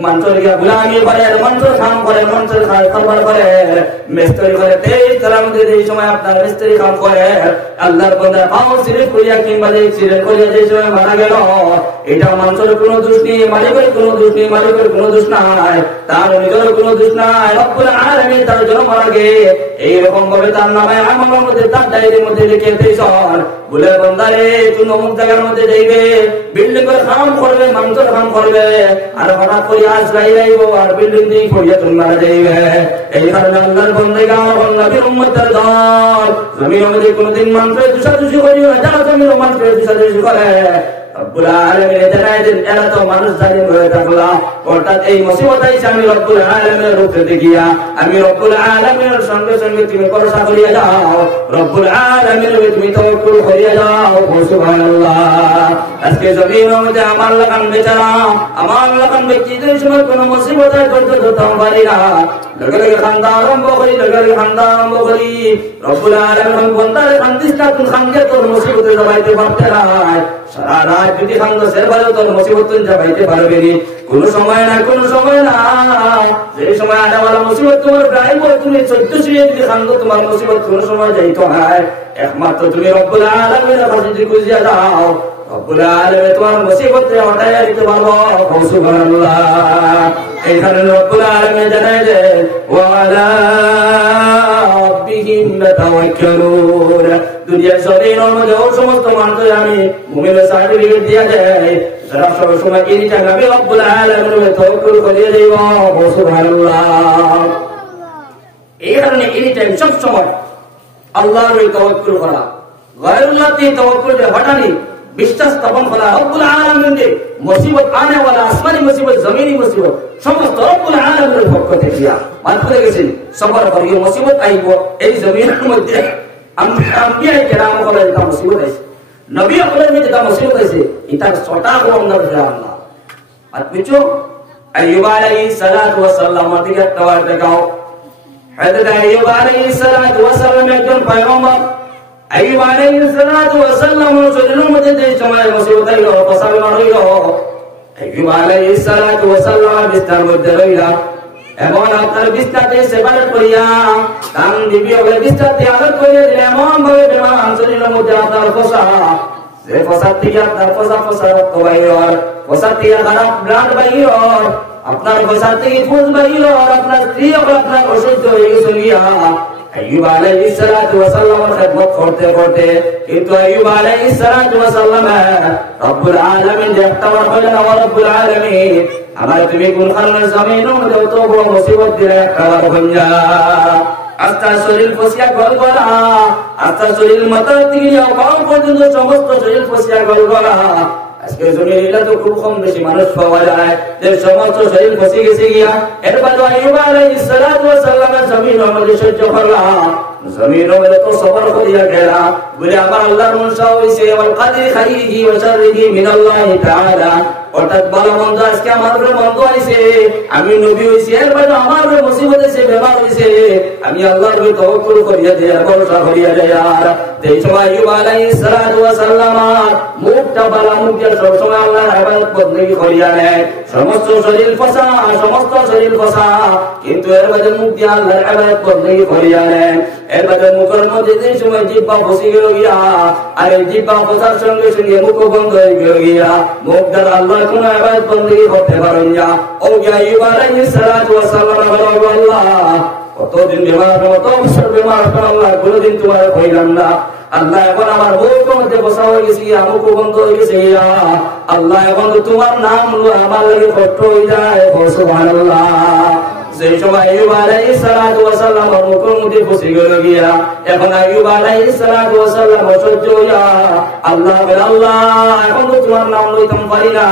মানুষের গিয়া গুলামি করে মানুষের কাম করে মানুষের খাবার করে মিস্ত্রি করে 23 তলার মধ্যে এই সময় আপনার মিস্ত্রি কাম করে আল্লাহর বান্দা পাও সিরিফ করিয়া কিংবা অ্যাক্সিডেন্ট করিয়া যে সময় মারা গেল এটা মানুষের কোনো দোষ নেই মালিকের কোনো দোষ নেই মালিকের কোনো দোষ নাই তার নিজের কোনো দোষ নাই রব্বুল আলামিন তার জন্য মারা গে এইরকম ভাবে তার নামে আমলের মধ্যে তার ডায়েরির মধ্যে লিখে দিয়েছেন বলে বান্দারে তুমি অমুক জায়গার মধ্যে যাইবে বিল্ডিং এর কাম করবে মানুষের কাম করবে আর হঠাৎ করে আজরাইল আইব আর বিল্ডিং দিয়ে পড়িয়া তুমি মারা যাইবে এই কারণে আল্লাহর বান্দাগণ নবীর উম্মতের দল জমিনের মধ্যে কোনদিন মানুষের দুশাদুশি করিও না যারা জমিনের মানুষের দুশাদুশি করে রব্বুল আলামিন জানায় দেন এরা তো মানুষ জালিম হয়ে থাকলা অর্থাৎ এই মুসিবত আইছে আমি রব্বুল আলামিনের রূপে দেখিয়া আমি রব্বুল আলামিনের সঙ্গে সঙ্গে তুমি ভরসা করিয়া যাও রব্বুল আলামিনের তুমি তাওয়াক্কুল করিয়া যাও সুবহানাল্লাহ আজকে জমিনের মধ্যে আমার লাগান বেচারা আমার লাগান ব্যক্তিদের সময় কোনো মুসিবত আয় করতে ধরতাম পারি না লগে লগে খান্দা আরম্ভ করি লগে লগে খান্দা আরম্ভ করি রব্বুল আলামিন বন্দারে খান্দিসটা তুমি খানকে তোর মুসিবতে জবাইতে পারতে নাই সারা রাত যদি খান্দা সে ভালো তোর মুসিবত তুমি জবাইতে পারবে না কোনো সময় না যে সময় আনাওয়ালা মুসিবত তোমার প্রায় তুমি 14 শুয়ে যদি খান্দো তোমার মুসিবত কোনো সময় যাইতো না একমাত্র তুমি রব্বুল আলামিনের কাছে যদি খুঁজে যাও রব্বুল আলামিন তোমার মুসিবতকে হটাইয়া দিতে পারবো সুবহানাল্লাহ এই কারণে রব্বুল আলামিন জানায় যে ওয়ালা রাব্বিহিম তাওয়াক্কালুন দুনিয়ার জমিনের মধ্যে সমস্ত মানুষ আমি মুমিনের সার্টিফিকেট দিয়া দেয় যারা সব সময় এই টাকা আমি রব্বুল আলামিনের তাওয়াক্কুল করিয়ে দেব সুবহানাল্লাহ এই কারণে এই টাইম সব সময় আল্লাহর ওই তাওয়াক্কুল করা গায়রুল্লাহতে তাওয়াক্কুলকে হটানি বিশ্বাস স্থাপন করা রব্বুল আলামিনের মুসিবত আনে ওয়ালা আসমানি মুসিবত জমিনি মুসিবত সমস্ত রব্বুল আলামিনের পক্ষ থেকে মান করে গেছেন সবার পরে মুসিবত আইব এই জমিনের মধ্যে আম্বিয়া কেরাম বলে এটা মুসিবত আছে নবী বলে এটা মুসিবত আছে এটা ছোটা হলো আমরা আল্লাহ আর পিছু আইয়ুব আলাইহিস সালাতু ওয়াস সালাম দিকে তাওয়ার দেখাও হযরত আইয়ুব আলাইহিস সালাতু ওয়াস সালাম একজন পয়গম্বর আইয়ুব আলাইহিস সালাতু ওয়াস সালাম শরীরের মধ্যে যে সময় মুসিবত আইলো ফসল মারিলো আইয়ুব আলাইহিস সালাতু ওয়াস সালাম বিস্তার মধ্যে রইলা এবং আপনার বিস্তারে সেবা করিয়া দান দিবি ওই বিস্তারে আদর করিয়া দিলে এমন ভাবে বেমান শরীরের মধ্যে আপনার ফসা যে ফসা থেকে আপনার ফসা রক্ত বাইর ফসা থেকে খারাপ ব্লাড বাইর আপনার ফসা থেকে ফুল বাইর আপনার স্ত্রী আপনার অসুস্থ হয়ে গেছে গিয়া আইয়ুব আলাইহিস সালাতু ওয়াস সালাম খিদমত করতে করতে কিন্তু আইয়ুব আলাইহিস সালাতু ওয়াস সালাম রব্বুল আলামিন দেখতাওয়ার হলেন রব্বুল আলামিন আমার তুমি কোন কারণে জমিনের মধ্যে তো বড় মুসিবত দিলে খাবার হইয়া আস্তা শরীর ফসিয়া গলগলা আস্তা শরীর মাথা থেকে পাও পর্যন্ত সমস্ত শরীর ফসিয়া গলগলা আজকে জমিনে তো খুব কম বেশি মানুষ পাওয়া যায় যে সমস্ত শরীর ফসে গেছে গিয়া এরপর আইয়ুব আলাইহিস সালাতু ওয়াস সালাম জমিনের মধ্যে সহ্য করলা জমিনের মধ্যে তো সবর করিয়া গেলা বলে আমার আল্লাহর মনসা হইছে ওয়াল কাদির খাইরিহি ওয়া শাররিহি মিনাল্লাহি তাআলা অর্থাৎ ভালো মন্দ আজকে আমার উপরে মন্দ হইছে আমি নবী হইছি এরপর আমার উপরে মুসিবত এসে বেমার হইছে আমি আল্লাহর উপরে তাওয়াক্কুল করিয়া দেই ভরসা করিয়া দেই আর এই সময় আইয়ুব আলাইহিস সালাতু ওয়াস সালাম মুখটা বালা মুখ দিয়ে সব সময় আল্লাহর ইবাদত বন্দী করিয়া নেয় সমস্ত শরীর ফসা কিন্তু এর মধ্যে মুখ দিয়ে আল্লাহর ইবাদত বন্দী করিয়া নেয় এর মধ্যে মুখের মধ্যে যে সময় জিহ্বা ফসে গেল গিয়া আর এই জিহ্বা ফসার সঙ্গে সঙ্গে মুখ বন্ধ হয়ে গেল গিয়া মুখ দ্বারা আল্লাহ কোনো ইবাদত বন্দী করতে পারেন না ও আইয়ুব আলাইহিস সালাতু ওয়াস সালাম বলো আল্লাহ কতদিন বেমার কত বছর বেমার আল্লাহ কোনদিন তোমার কইলাম না আল্লাহ এখন আমার মুখ মধ্যে বসা হয়ে গেছে মুখ বন্ধ হয়ে গেছে আল্লাহ এখন তোমার নাম আমার লাগে কষ্ট হয়ে যায় সুবহানাল্লাহ সেই সময় আইয়ুব আলাইহিস সালাতু ওয়াস সালাম মুখের মধ্যে বসে গেল গিয়া এখন আইয়ুব আলাইহিস সালাতু ওয়াস সালাম সহ্য হইয়া আল্লাহ এখন তো তোমার নাম লইতাম পারি না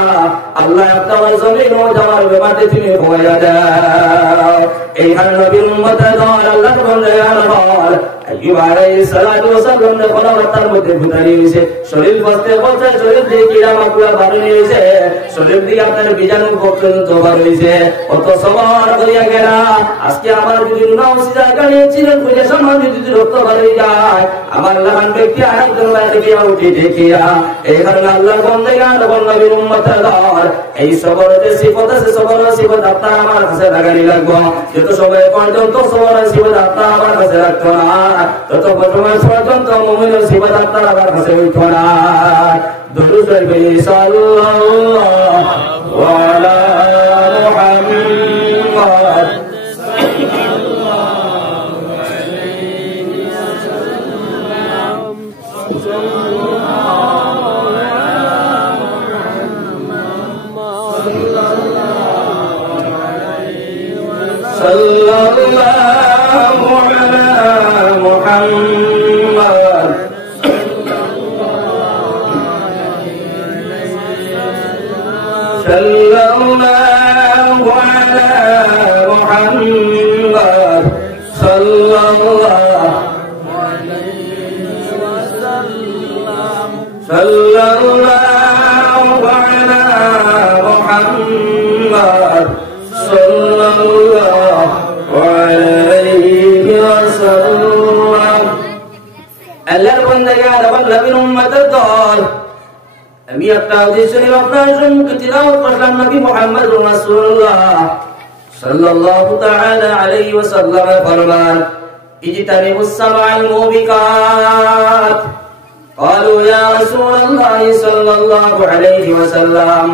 আল্লাহ আপনার জমিন ও যাওয়ার ব্যাপারে তুমি ভয়া দাও এইখানে নবীর উম্মত আল্লাহ বলে আল্লাহ আইয়ুব আলাইহিস সালাতু ওয়াস সালাম যখন তার মধ্যে ভুতারি হইছে শরীর বসতে বসতে শরীর থেকে কিড়া মাকুড়া বার হইছে শরীর থেকে আপনার বীজাণু পর্যন্ত বার হইছে অত সবার করিয়া গেলা আজকে আমার যদি নাউসিদা গাড়ি ছিলেন কইলে সম্মান যদি রক্ত বার হয়ে যায় আমার লাগান ব্যক্তি আরেকজন থেকে উঠে দেখিয়া এই কারণে আল্লাহ বন্দেগান এবং নবীর উম্মত এই সবরতে সিফত আছে সবর সিফত আপনার আমার কাছে লাগানি লাগবো যত সময় পর্যন্ত সবর সিফত আপনার আমার কাছে রাখতো না তত সময় পর্যন্ত মুমিনের সিফত আপনার আমার কাছে উঠতো না দুরূদ সাল্লাল্লাহু আলা Muhammad sallallahu ala muhammad sallallahu ala muhammad sallallahu sallallahu ala muhammad sallallahu alayhi wa sallam আল্লাহর বান্দারা এবং নবীর উম্মতের দল আমি একটা উদ্দেশ্যে আপনার সম্মুখে তিলাওয়াত করলাম নবী মুহাম্মদুর রাসূলুল্লাহ সাল্লাল্লাহু তাআলা আলাইহি ওয়া সাল্লাম ফরমান ইজতানিবুস সাবআল মুবিকাত قالوا يا رسول الله صلى الله عليه وسلم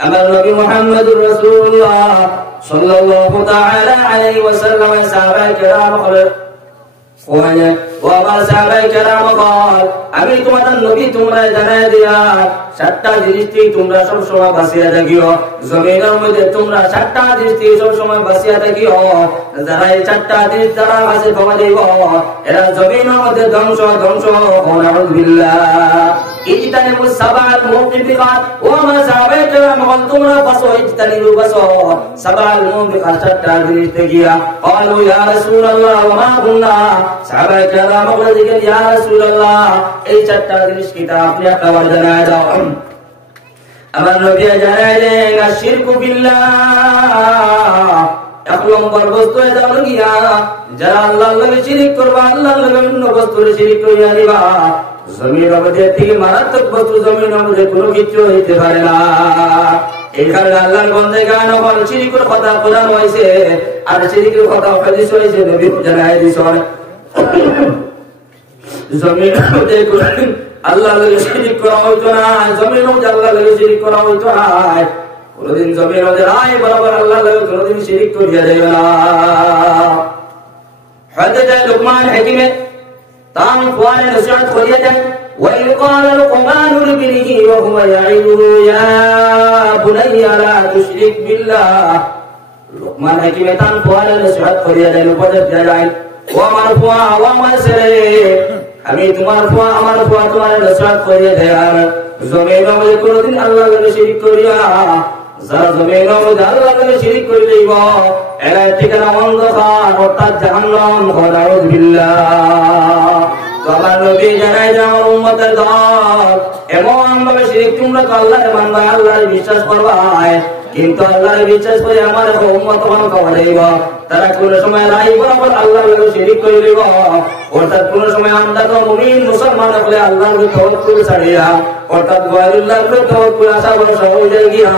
أما النبي محمد رسول الله صلى الله تعالى عليه وسلم صحابة الكرام قال ও আমার সাহাবায়ে কেরাম আমি তোমাদের নবী তোমরা জানাই দিয়া সাতটা জিনিস থেকে তোমরা সব সময় বাঁচিয়া থাকিও জমিনের মধ্যে তোমরা সাতটা জিনিস থেকে সব সময় বাঁচিয়া থাকিও যারা এই চারটা জিনিস যারা কাছে পাওয়া দিব এরা জমিনের মধ্যে ধ্বংস নাউযুবিল্লাহ ইজতানিবুস সাবাল মুবিকাত ও আমার সাহাবায়ে কেরাম তোমরা বাঁচো ইজতানিবু বাঁচো সাবাল মুবিকাত চারটা জিনিস থেকে قالوا يا رسول الله وما كنا সাহাবায়ে কেরাম বলে ইয়া রাসূলুল্লাহ এই চারটা জিনিস কি তা আপনি একবার জানায় দাও আমার নবী জানায় দেন আশিরকু বিল্লাহ এক নম্বর বস্তু এটা হলো গিয়া যারা আল্লাহর লগে শিরক করবে আল্লাহর লগে অন্য বস্তুর শিরক করিয়া দিবা জমির মধ্যে থেকে মারাত্মক বস্তু জমির মধ্যে কোনো কিছু হইতে পারে না এখানে আল্লাহর বন্দেগান বল শিরকের কথা কোরআন হইছে আর শিরকের কথা হাদিস হইছে নবী জানায় দিছেন জমির মধ্যে আল্লাহর লগে শিরক করা হইতো না জমির মধ্যে আল্লাহর লগে শিরক করা হইতো না কোনদিন জমির মধ্যে রায় বরাবর আল্লাহর লগে কোনদিন শিরক করিয়া যাবে না হযরত লুকমান হাকিমে তাম কোরআনে নসিহত করিয়া দেন وإذ قال لقمان لابنه وهو يعظه يا بني لا تشرك بالله لقمان حكيم تان কোরআনে নসিহত করিয়া দেন উপদেশ দেন ও আমার ফুয়া ও আমার ছেলে আমি তোমার ফুয়া আমার ফুয়া তোমার নসিহত করিয়া দেন জমিনের মধ্যে কোনদিন আল্লাহর লগে শিরক করিয়া যারা জমিনের মধ্যে আল্লাহর লগে শিরক করে লইব এরা ঠিকানা অন্ধকার অর্থাৎ জাহান্নাম নাউযুবিল্লাহ আমার নবী জানায় যে আমার উম্মতের দল এমন ভাবে শিরক তোমরা তো আল্লাহরে মানবা আল্লাহরে বিশ্বাস করবা কিন্তু আল্লাহরে বিশ্বাস করে আমার উম্মত বানাইব তারা কোন সময় রাই বরাবর আল্লাহর লগে শিরক করে লইব অর্থাৎ কোন সময় আমরা তো মুমিন মুসলমান হলে আল্লাহর উপর তাওয়াক্কুল ছাড়িয়া অর্থাৎ গায়রুল্লাহর উপর তাওয়াক্কুল আশা ভরসা হয়ে যায় গিয়া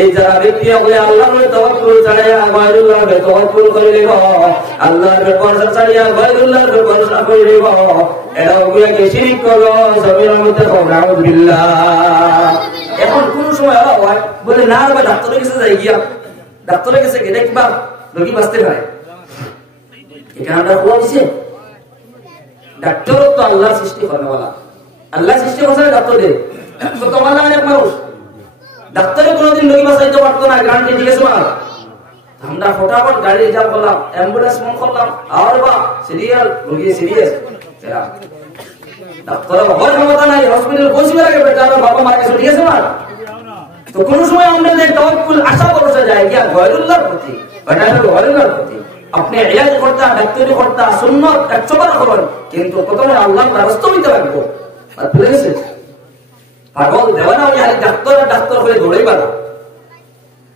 এই যারা ব্যক্তি হলে আল্লাহর উপর তাওয়াক্কুল ছাড়িয়া গায়রুল্লাহর উপর তাওয়াক্কুল করে লইব আল্লাহর উপর ভরসা ছাড়িয়া গায়রুল্লাহর উপর ভরসা করে লইব এরা ওগুলোকে শিরক করলো জমিনের মধ্যে নাউযুবিল্লাহ এখন কোন সময় হয় বলে না রে ডাক্তারের কাছে যাই গিয়া ডাক্তারের কাছে গেলে কিবা রোগী বাঁচতে পারে এখানে আমরা বলছি ডাক্তার তো আল্লাহর সৃষ্টি করেওয়ালা আল্লাহ সৃষ্টি করছে ডাক্তারদের তো তোমার অনেক মানুষ ডাক্তারে কোনোদিন রোগী বাঁচাইতে পারতো না গ্যারান্টি ঠিক আছে না আমরা ফটাফট গাড়ি রিজার্ভ করলাম অ্যাম্বুলেন্স ফোন করলাম আর বা সিরিয়াল রোগী সিরিয়াস ডাক্তার হওয়ার ক্ষমতা নাই হসপিটাল পৌঁছবে আগে বেটা বাবা মার কাছে ঠিক আছে না তো কোন সময় আমরা যে তাওয়াক্কুল আশা ভরসা যায় গিয়া গায়রুল্লাহর প্রতি বেটা গায়রুল্লাহর প্রতি আপনি ইলাজ করতে ডাক্তারি করতে সুন্নাত 100 করবেন কিন্তু প্রথমে আল্লাহর রাস্তা হইতে লাগবে আর প্লিজ পাগল দেওয়ানা ওই ডাক্তার হয়ে দৌড়াইবা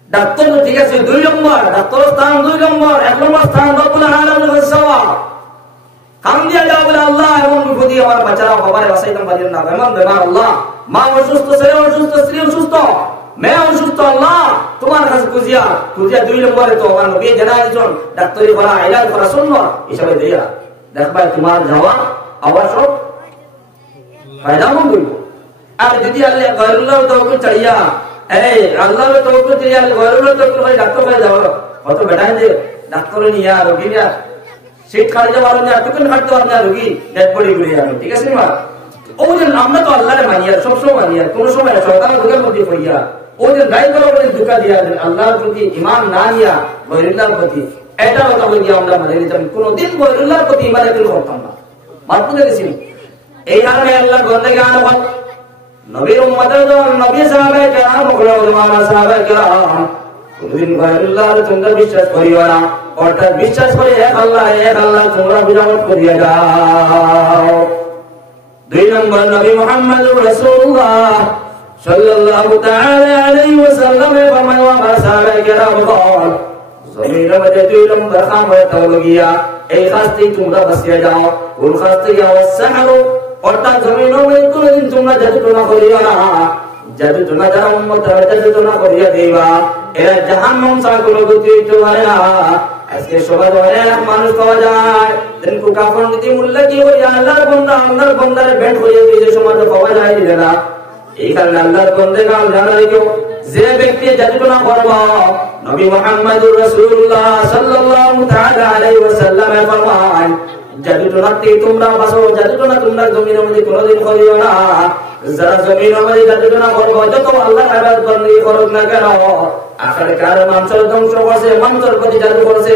ডাক্তার ঠিক আছে 2 নম্বর ডাক্তার স্থান 2 নম্বর 1 নম্বর স্থান রব্বুল আলামিন ওয়াসাওয়া কাম দিয়া যাও বলে আল্লাহ এমন বিপদে আমার বাচ্চারা বাবারে বাঁচাইতাম পারেন না এমন বেমার আল্লাহ মা অসুস্থ ছেলে অসুস্থ স্ত্রী অসুস্থ মেয়ে অসুস্থ আল্লাহ তোমার কাছে খুঁজিয়া 2 নম্বরে তো আমার নবী জানাই দিছেন ডাক্তারি করা ইলাজ করা সুন্নাত হিসাবে দিয়া দেখবা তোমার যাওয়া আওয়াজ সব ফায়দা মন হইব আর যদি আল্লাহ গায়রুল্লাহ তাওয়াক্কুল চাইয়া এই আল্লাহর তাওয়াক্কুল চাইয়া গায়রুল্লাহ তাওয়াক্কুল করে ডাক্তার হয়ে যাও কত বেটাই যে ডাক্তারে নিয়া রোগীরা সিট খাইতে পারো না টোকেন খাইতে পারো না রোগী ডেড বডি গুলি আমি ঠিক আছে না ওই যে আমরা তো আল্লাহরে মানিয়া সব সময় মানিয়া কোন সময় সরকার দুঃখের মধ্যে হইয়া ওই যে গাই করা বলে দুঃখা দিয়া আল্লাহর প্রতি ঈমান না নিয়া গায়রুল্লাহর প্রতি এটা কথা বলি আমরা মানে নিতাম কোনদিন গায়রুল্লাহর প্রতি ঈমান কেন করতাম না মাত্র দেখেছি এই কারণে আল্লাহ বন্দেগি আনবাত নবীর উম্মতের দল নবী সাহাবায়ে কেরাম ওলামা সাহাবায়ে কেরাম কোনদিন গায়রুল্লাহর তোমরা বিশ্বাস করিও না অর্থাৎ বিশ্বাস করে এক আল্লাহ তোমরা বিরামত করিয়া যাও 2 নম্বর নবী মুহাম্মদুর রাসূলুল্লাহ সাল্লাল্লাহু তাআলা আলাইহি ওয়াসাল্লাম ফরমান ওয়া সাহাবায়ে কেরাম বল জমিনের মধ্যে 2 নম্বর কাম হয়ে গিয়া এই শাস্তি তোমরা বাঁচিয়ে যাও কোন শাস্তি ওয়াসাহরু অর্থাৎ জমিনের মধ্যে কোনদিন তোমরা জাদু না করিও না জাদু না যারা উম্মত জাদু না করিয়া দিবা এরা জাহান্নাম ছাড়া কোনো গতি হইতে পারে না আজকে সবাই অনেক মানুষ পাওয়া যায় কিন্তু কাফন নীতি মূল্য কি হই আল্লাহর বান্দারে ভেট হয়ে যে সমাজে পাওয়া যায় না এই কারণে আল্লাহর বান্দাগণ জানা রেখো যে ব্যক্তি জাদু না করবে নবী মুহাম্মদুর রাসূলুল্লাহ সাল্লাল্লাহু তাআলা আলাইহি ওয়াসাল্লাম ফরমান জাদুটোনাতে তোমরা বাসো, জাদুটোনা তোমরা জমিনের মধ্যে কোনোদিন করিও না। যারা জমিনের মধ্যে জাদুটোনা করবো, যত আল্লাহ ইবাদত বন্দেগি করুক না কেন, আখের কার মানুষের ধ্বংস করছে, মানুষের প্রতি জাদু করছে,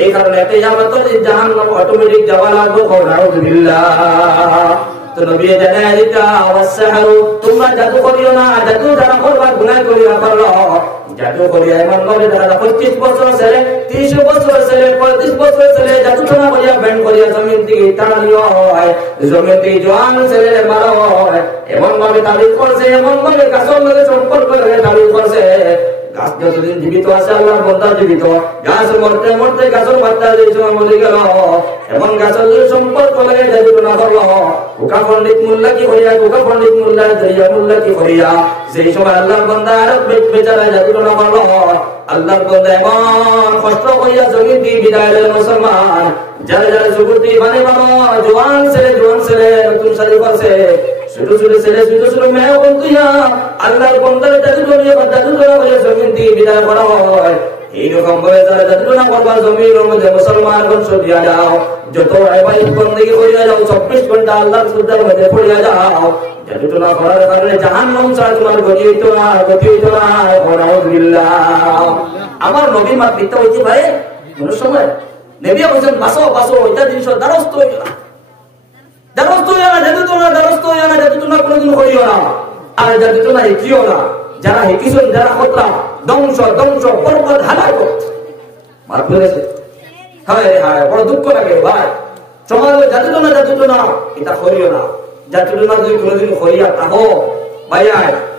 এই কারণে কিয়ামতের দিন জাহান্নাম অটোমেটিক যাওয়া লাগবে। নাউযুবিল্লাহ। তো নবী জানায় দিতা ওয়াসসাহরু, তোমরা জাদু করিও না, জাদু যারা করবা গুনাহ করিয়া করলো। জাদু করিয়া এমন ভাবে যারা 25 বছর ছেলে, 30 বছর ছেলে, 35 বছর ছেলে জাদু টোনা করিয়া ব্যান করিয়া জমিন থেকে টানিও হয়, জমিন থেকে জওয়ান ছেলে মারা হয়, এমন ভাবে তাবিজ করছে, এমন ভাবে গাছের লগে সম্পর্ক করে তাবিজ করছে। গাছ যতদিন জীবিত আছে আল্লাহর বান্দা জীবিত, গাছ মরতে মরতে গাছের বাচ্চা যে সময় মরে গেল, এবং গাছের যে সম্পর্ক লাগে জাদু টোনা করলো। কোকা পণ্ডিত মোল্লা কি হইয়া, কোকা পণ্ডিত মোল্লা দরিয়া মোল্লা কি হইয়া, সেই সময় আল্লাহর বান্দা আর বেচারা জাদু টোনা করলো। আল্লাহর বান্দা এমন কষ্ট হইয়া জমিন দিয়ে বিদায় দিল। মুসলমান যারা যারা যুবতী মানে জোয়ান ছেলে নতুন শাড়ি করছে, ছোট ছোট ছেলে ছোট ছোট মেয়ে বন্ধুয়া আল্লাহর বান্দার জাদু টোনা করে জমিন দিয়ে বিদায় করা হয়। এইরকম ভাবে যারা জাদু টোনা করবার জমিনের মধ্যে মুসলমান বংশ দিয়া যাও, যত ইবাদত বন্দেগি করিয়া যাও, 24 ঘন্টা আল্লাহর সুজদার মধ্যে পড়িয়া যাও, জাদু টোনা করার কারণে জাহান্নাম ছাড়া তোমার গতি হইতো না। নাউযুবিল্লাহ। আমার নবী মা পিতা হইতে পারে কোন সময় নবী বলেন বাসো বাসো, এটা জিনিস দ্বারস্থ হইও না, দ্বারস্থ হইও না, জাদু টোনা কোনদিন করিও না। আর জাদু টোনা শিখিও না, যারা শিখিছেন, যারা করতাম ধ্বংস পর্বত হালাক মার ফেলেছে। হায় হায়, বড় দুঃখ লাগে ভাই। সমাজে জাদু টোনা এটা করিও না। জাদু টোনা যদি কোনদিন করিয়া থাকো ভাই,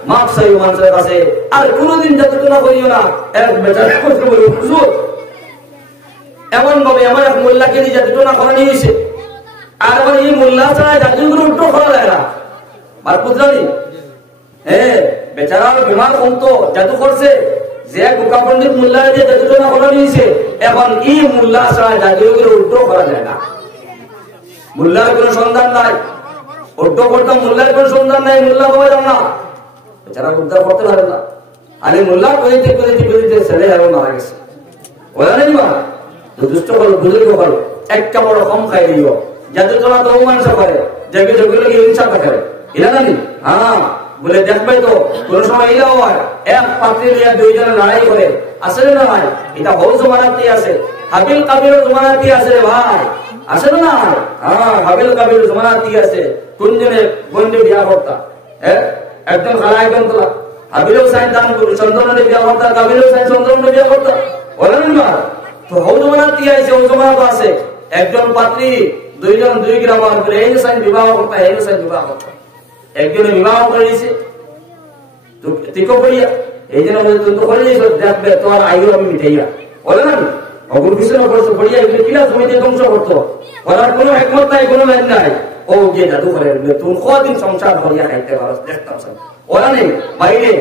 মাপ চাইও মানুষের কাছে, আর কোনদিন জাদু টোনা করিও না। এক বেচারা কষ্ট বলি হুজুর এমন ভাবে আমার এক মোল্লাকে দিয়ে জাদু টোনা করা নিয়েছে, আর আমার এই মোল্লা ছাড়া জাদুগুলো উল্টো করা যায় না। আর বুঝলি হ্যাঁ, বেচারা বিমার কমতো জাদু করছে, যে কোকা পণ্ডিত মোল্লা দিয়ে জাদু টোনা করা নিয়েছে, এখন এই মোল্লা ছাড়া জাদুগুলো উল্টো করা যায় না। মোল্লার কোনো সন্ধান নাই, উল্টো করতাম মোল্লার কোনো সন্ধান নাই, মোল্লা পাওয়া যাও না, বেচারা উদ্ধার করতে পারে না। আরে মোল্লা করিতে ছেলে আরো মারা গেছে, বলা নেই মা দুষ্ট করো, বুজুর্গ করো, একটা বড় কম খাই দিও। জাদু টোনা তো মানুষ করে, যেগুলো হিংসা করে, এরা জানি হ্যাঁ বলে দেখবে তো কোন সময় এলাও হয়, এক পাত্রে নিয়ে দুইজনে লড়াই করে, আসলে না ভাই এটা বহু জমানাতে আছে, হাবিল কাবিল জমানাতে আছে রে ভাই, আসলে না হ্যাঁ হাবিল কাবিল জমানাতে আছে। কোনজনে বন্ধু বিয়া করতা, হ্যাঁ একদম খালা একদম তোলা, হাবিলও সাইন দান চন্দ্রনে বিয়া করতা, কাবিলও সাইন চন্দ্রনে বিয়া করতা, বলেন না তো বহু জমানাতে আছে, ও জমানাত আছে। একজন পাত্রী দুইজন 2 গ্রাম করে এই সাইন বিবাহ করতা, এই সাইন বিবাহ করতা, একজনে বিবাহ করে দিয়েছে টিকো করিয়া, এই জন্য তুমি তো করে দিয়েছো, দেখবে তোমার আয়ু আমি মিঠাইয়া, বলে না অগুর পিছনে করছো করিয়া, এগুলো কিনা তুমি যে ধ্বংস করতো, করার কোনো একমত নাই, কোনো লাইন নাই। ও যে জাদু করে তুমি কদিন সংসার করিয়া খাইতে পারো দেখতাম, ওরা নেই বাইরে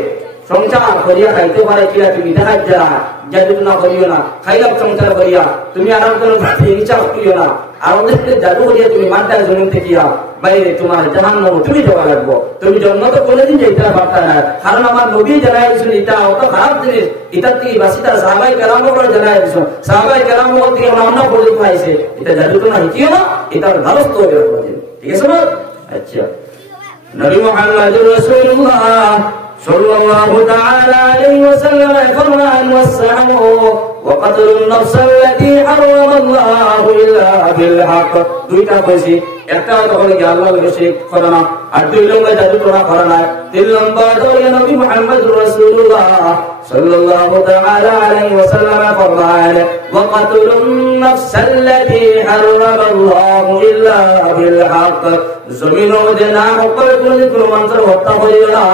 সংসার করিয়া খাইতে পারে কিনা তুমি দেখা যা, জাদু না করিও না, খাইলাম সংসার করিয়া তুমি আরাম করে ইচ্ছা করিও না, আর ওদের জাদু করিয়া তুমি মানটা জমিন থেকে বাইরে তোমার জাহান্নাম তুমি যাওয়া লাগবো, তুমি জন্ম তো কোনোদিন যেতে পারতা না। কারণ আমার নবী জানাই দিয়েছেন এটা অত খারাপ জিনিস, এটার থেকে বাসিটা সাহাবাই কেরাম করে জানাই দিয়েছেন, সাহাবাই কেরাম থেকে অন্য পর্যন্ত আইছে, এটা জাদু তো না শিখিও না, এটার ধারস্থ হয়ে রাখবো, ঠিক আছে না? আচ্ছা, নবী মুহাম্মদুর রাসূলুল্লাহ সাল্লাল্লাহু তাআলা আলাইহি ওয়াসাল্লাম ফরমান ওয়াসসাহু ওয়া কাতলুন নাফস আল্লাতী হারামাল্লাহু ইল্লা বিল হক। দুইটা কইছি, একটা তো হলো কি আল্লাহর শিরক করা না, আর দুই নম্বর জাদু টোনা করা না, তিন নম্বর হলো নবী মুহাম্মদুর রাসূলুল্লাহ সাল্লাল্লাহু তাআলা আলাইহি ওয়াসাল্লাম ফরমান ওয়া কাতলুন নাফস আল্লাতী হারামাল্লাহু ইল্লা বিল হক। জমিনের মধ্যে না করে কোনো মানুষের হত্যা করিও না,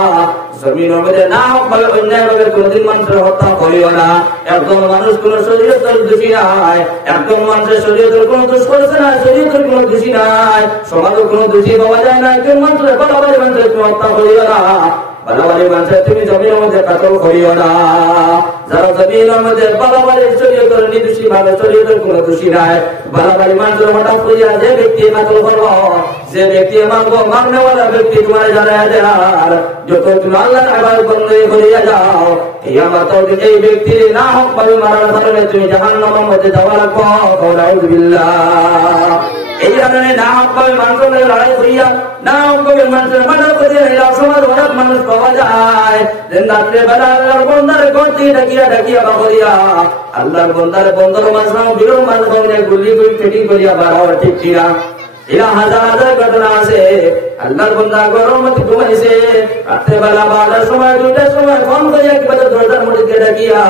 জমিনের মধ্যে না করে অন্যায়ভাবে কোনদিন মানুষের হত্যা করিও না। একজন মানুষ কোন শরীয়তের দোষী নাই, একজন মানুষের শরীয়তের কোন দোষ করেছে না, শরীয়তের কোন দোষী নাই, সমাজের কোন দোষী পাওয়া যায় না। একজন মানুষের বাড়াবাড়ি মানুষের তুমি হত্যা করিও না, বাড়াবাড়ি মানুষের তুমি জমিনের মধ্যে কাতল করিও না। যারা জমিনের মধ্যে বাড়াবাড়ি শরীয়তের নির্দোষী ভাবে, শরীয়তের কোন দোষী নাই, বাড়াবাড়ি মানুষের হঠাৎ করিয়া যে ব্যক্তি কাতল করবো, যে ব্যক্তি মানবো মাননেওয়ালা ব্যক্তি তোমার জানায় দেয়ার, যত তুমি আল্লাহর ইবাদত বন্দেগি করিয়া যাও, কিয়ামতের দিন এই ব্যক্তির না হক ভাবে মারার কারণে তুমি জাহান্নামের মধ্যে যাওয়া লাগবে। নাউযুবিল্লাহ। কারণে না হবে মানুষের লড়াই করিয়া না হবে মানুষের মাথা করিয়া এরা সমাজ অনেক মানুষ পাওয়া যায় দিন রাত্রে বেলা আল্লাহর বন্দার গতি ডাকিয়া ডাকিয়া বাবরিয়া আল্লাহর বন্দার বন্দর মাঝরাও বিরোধ মাঝখানে গুলি গুলি ফিটিং করিয়া বাড়াও ঠিক কিনা এরা হাজার হাজার ঘটনা আছে আল্লাহর বন্দা গরম মধ্যে ঘুমাইছে রাত্রে বেলা 12টার সময় 2টার সময় ফোন করিয়া কি বলে দরজার মধ্যে ডাকিয়া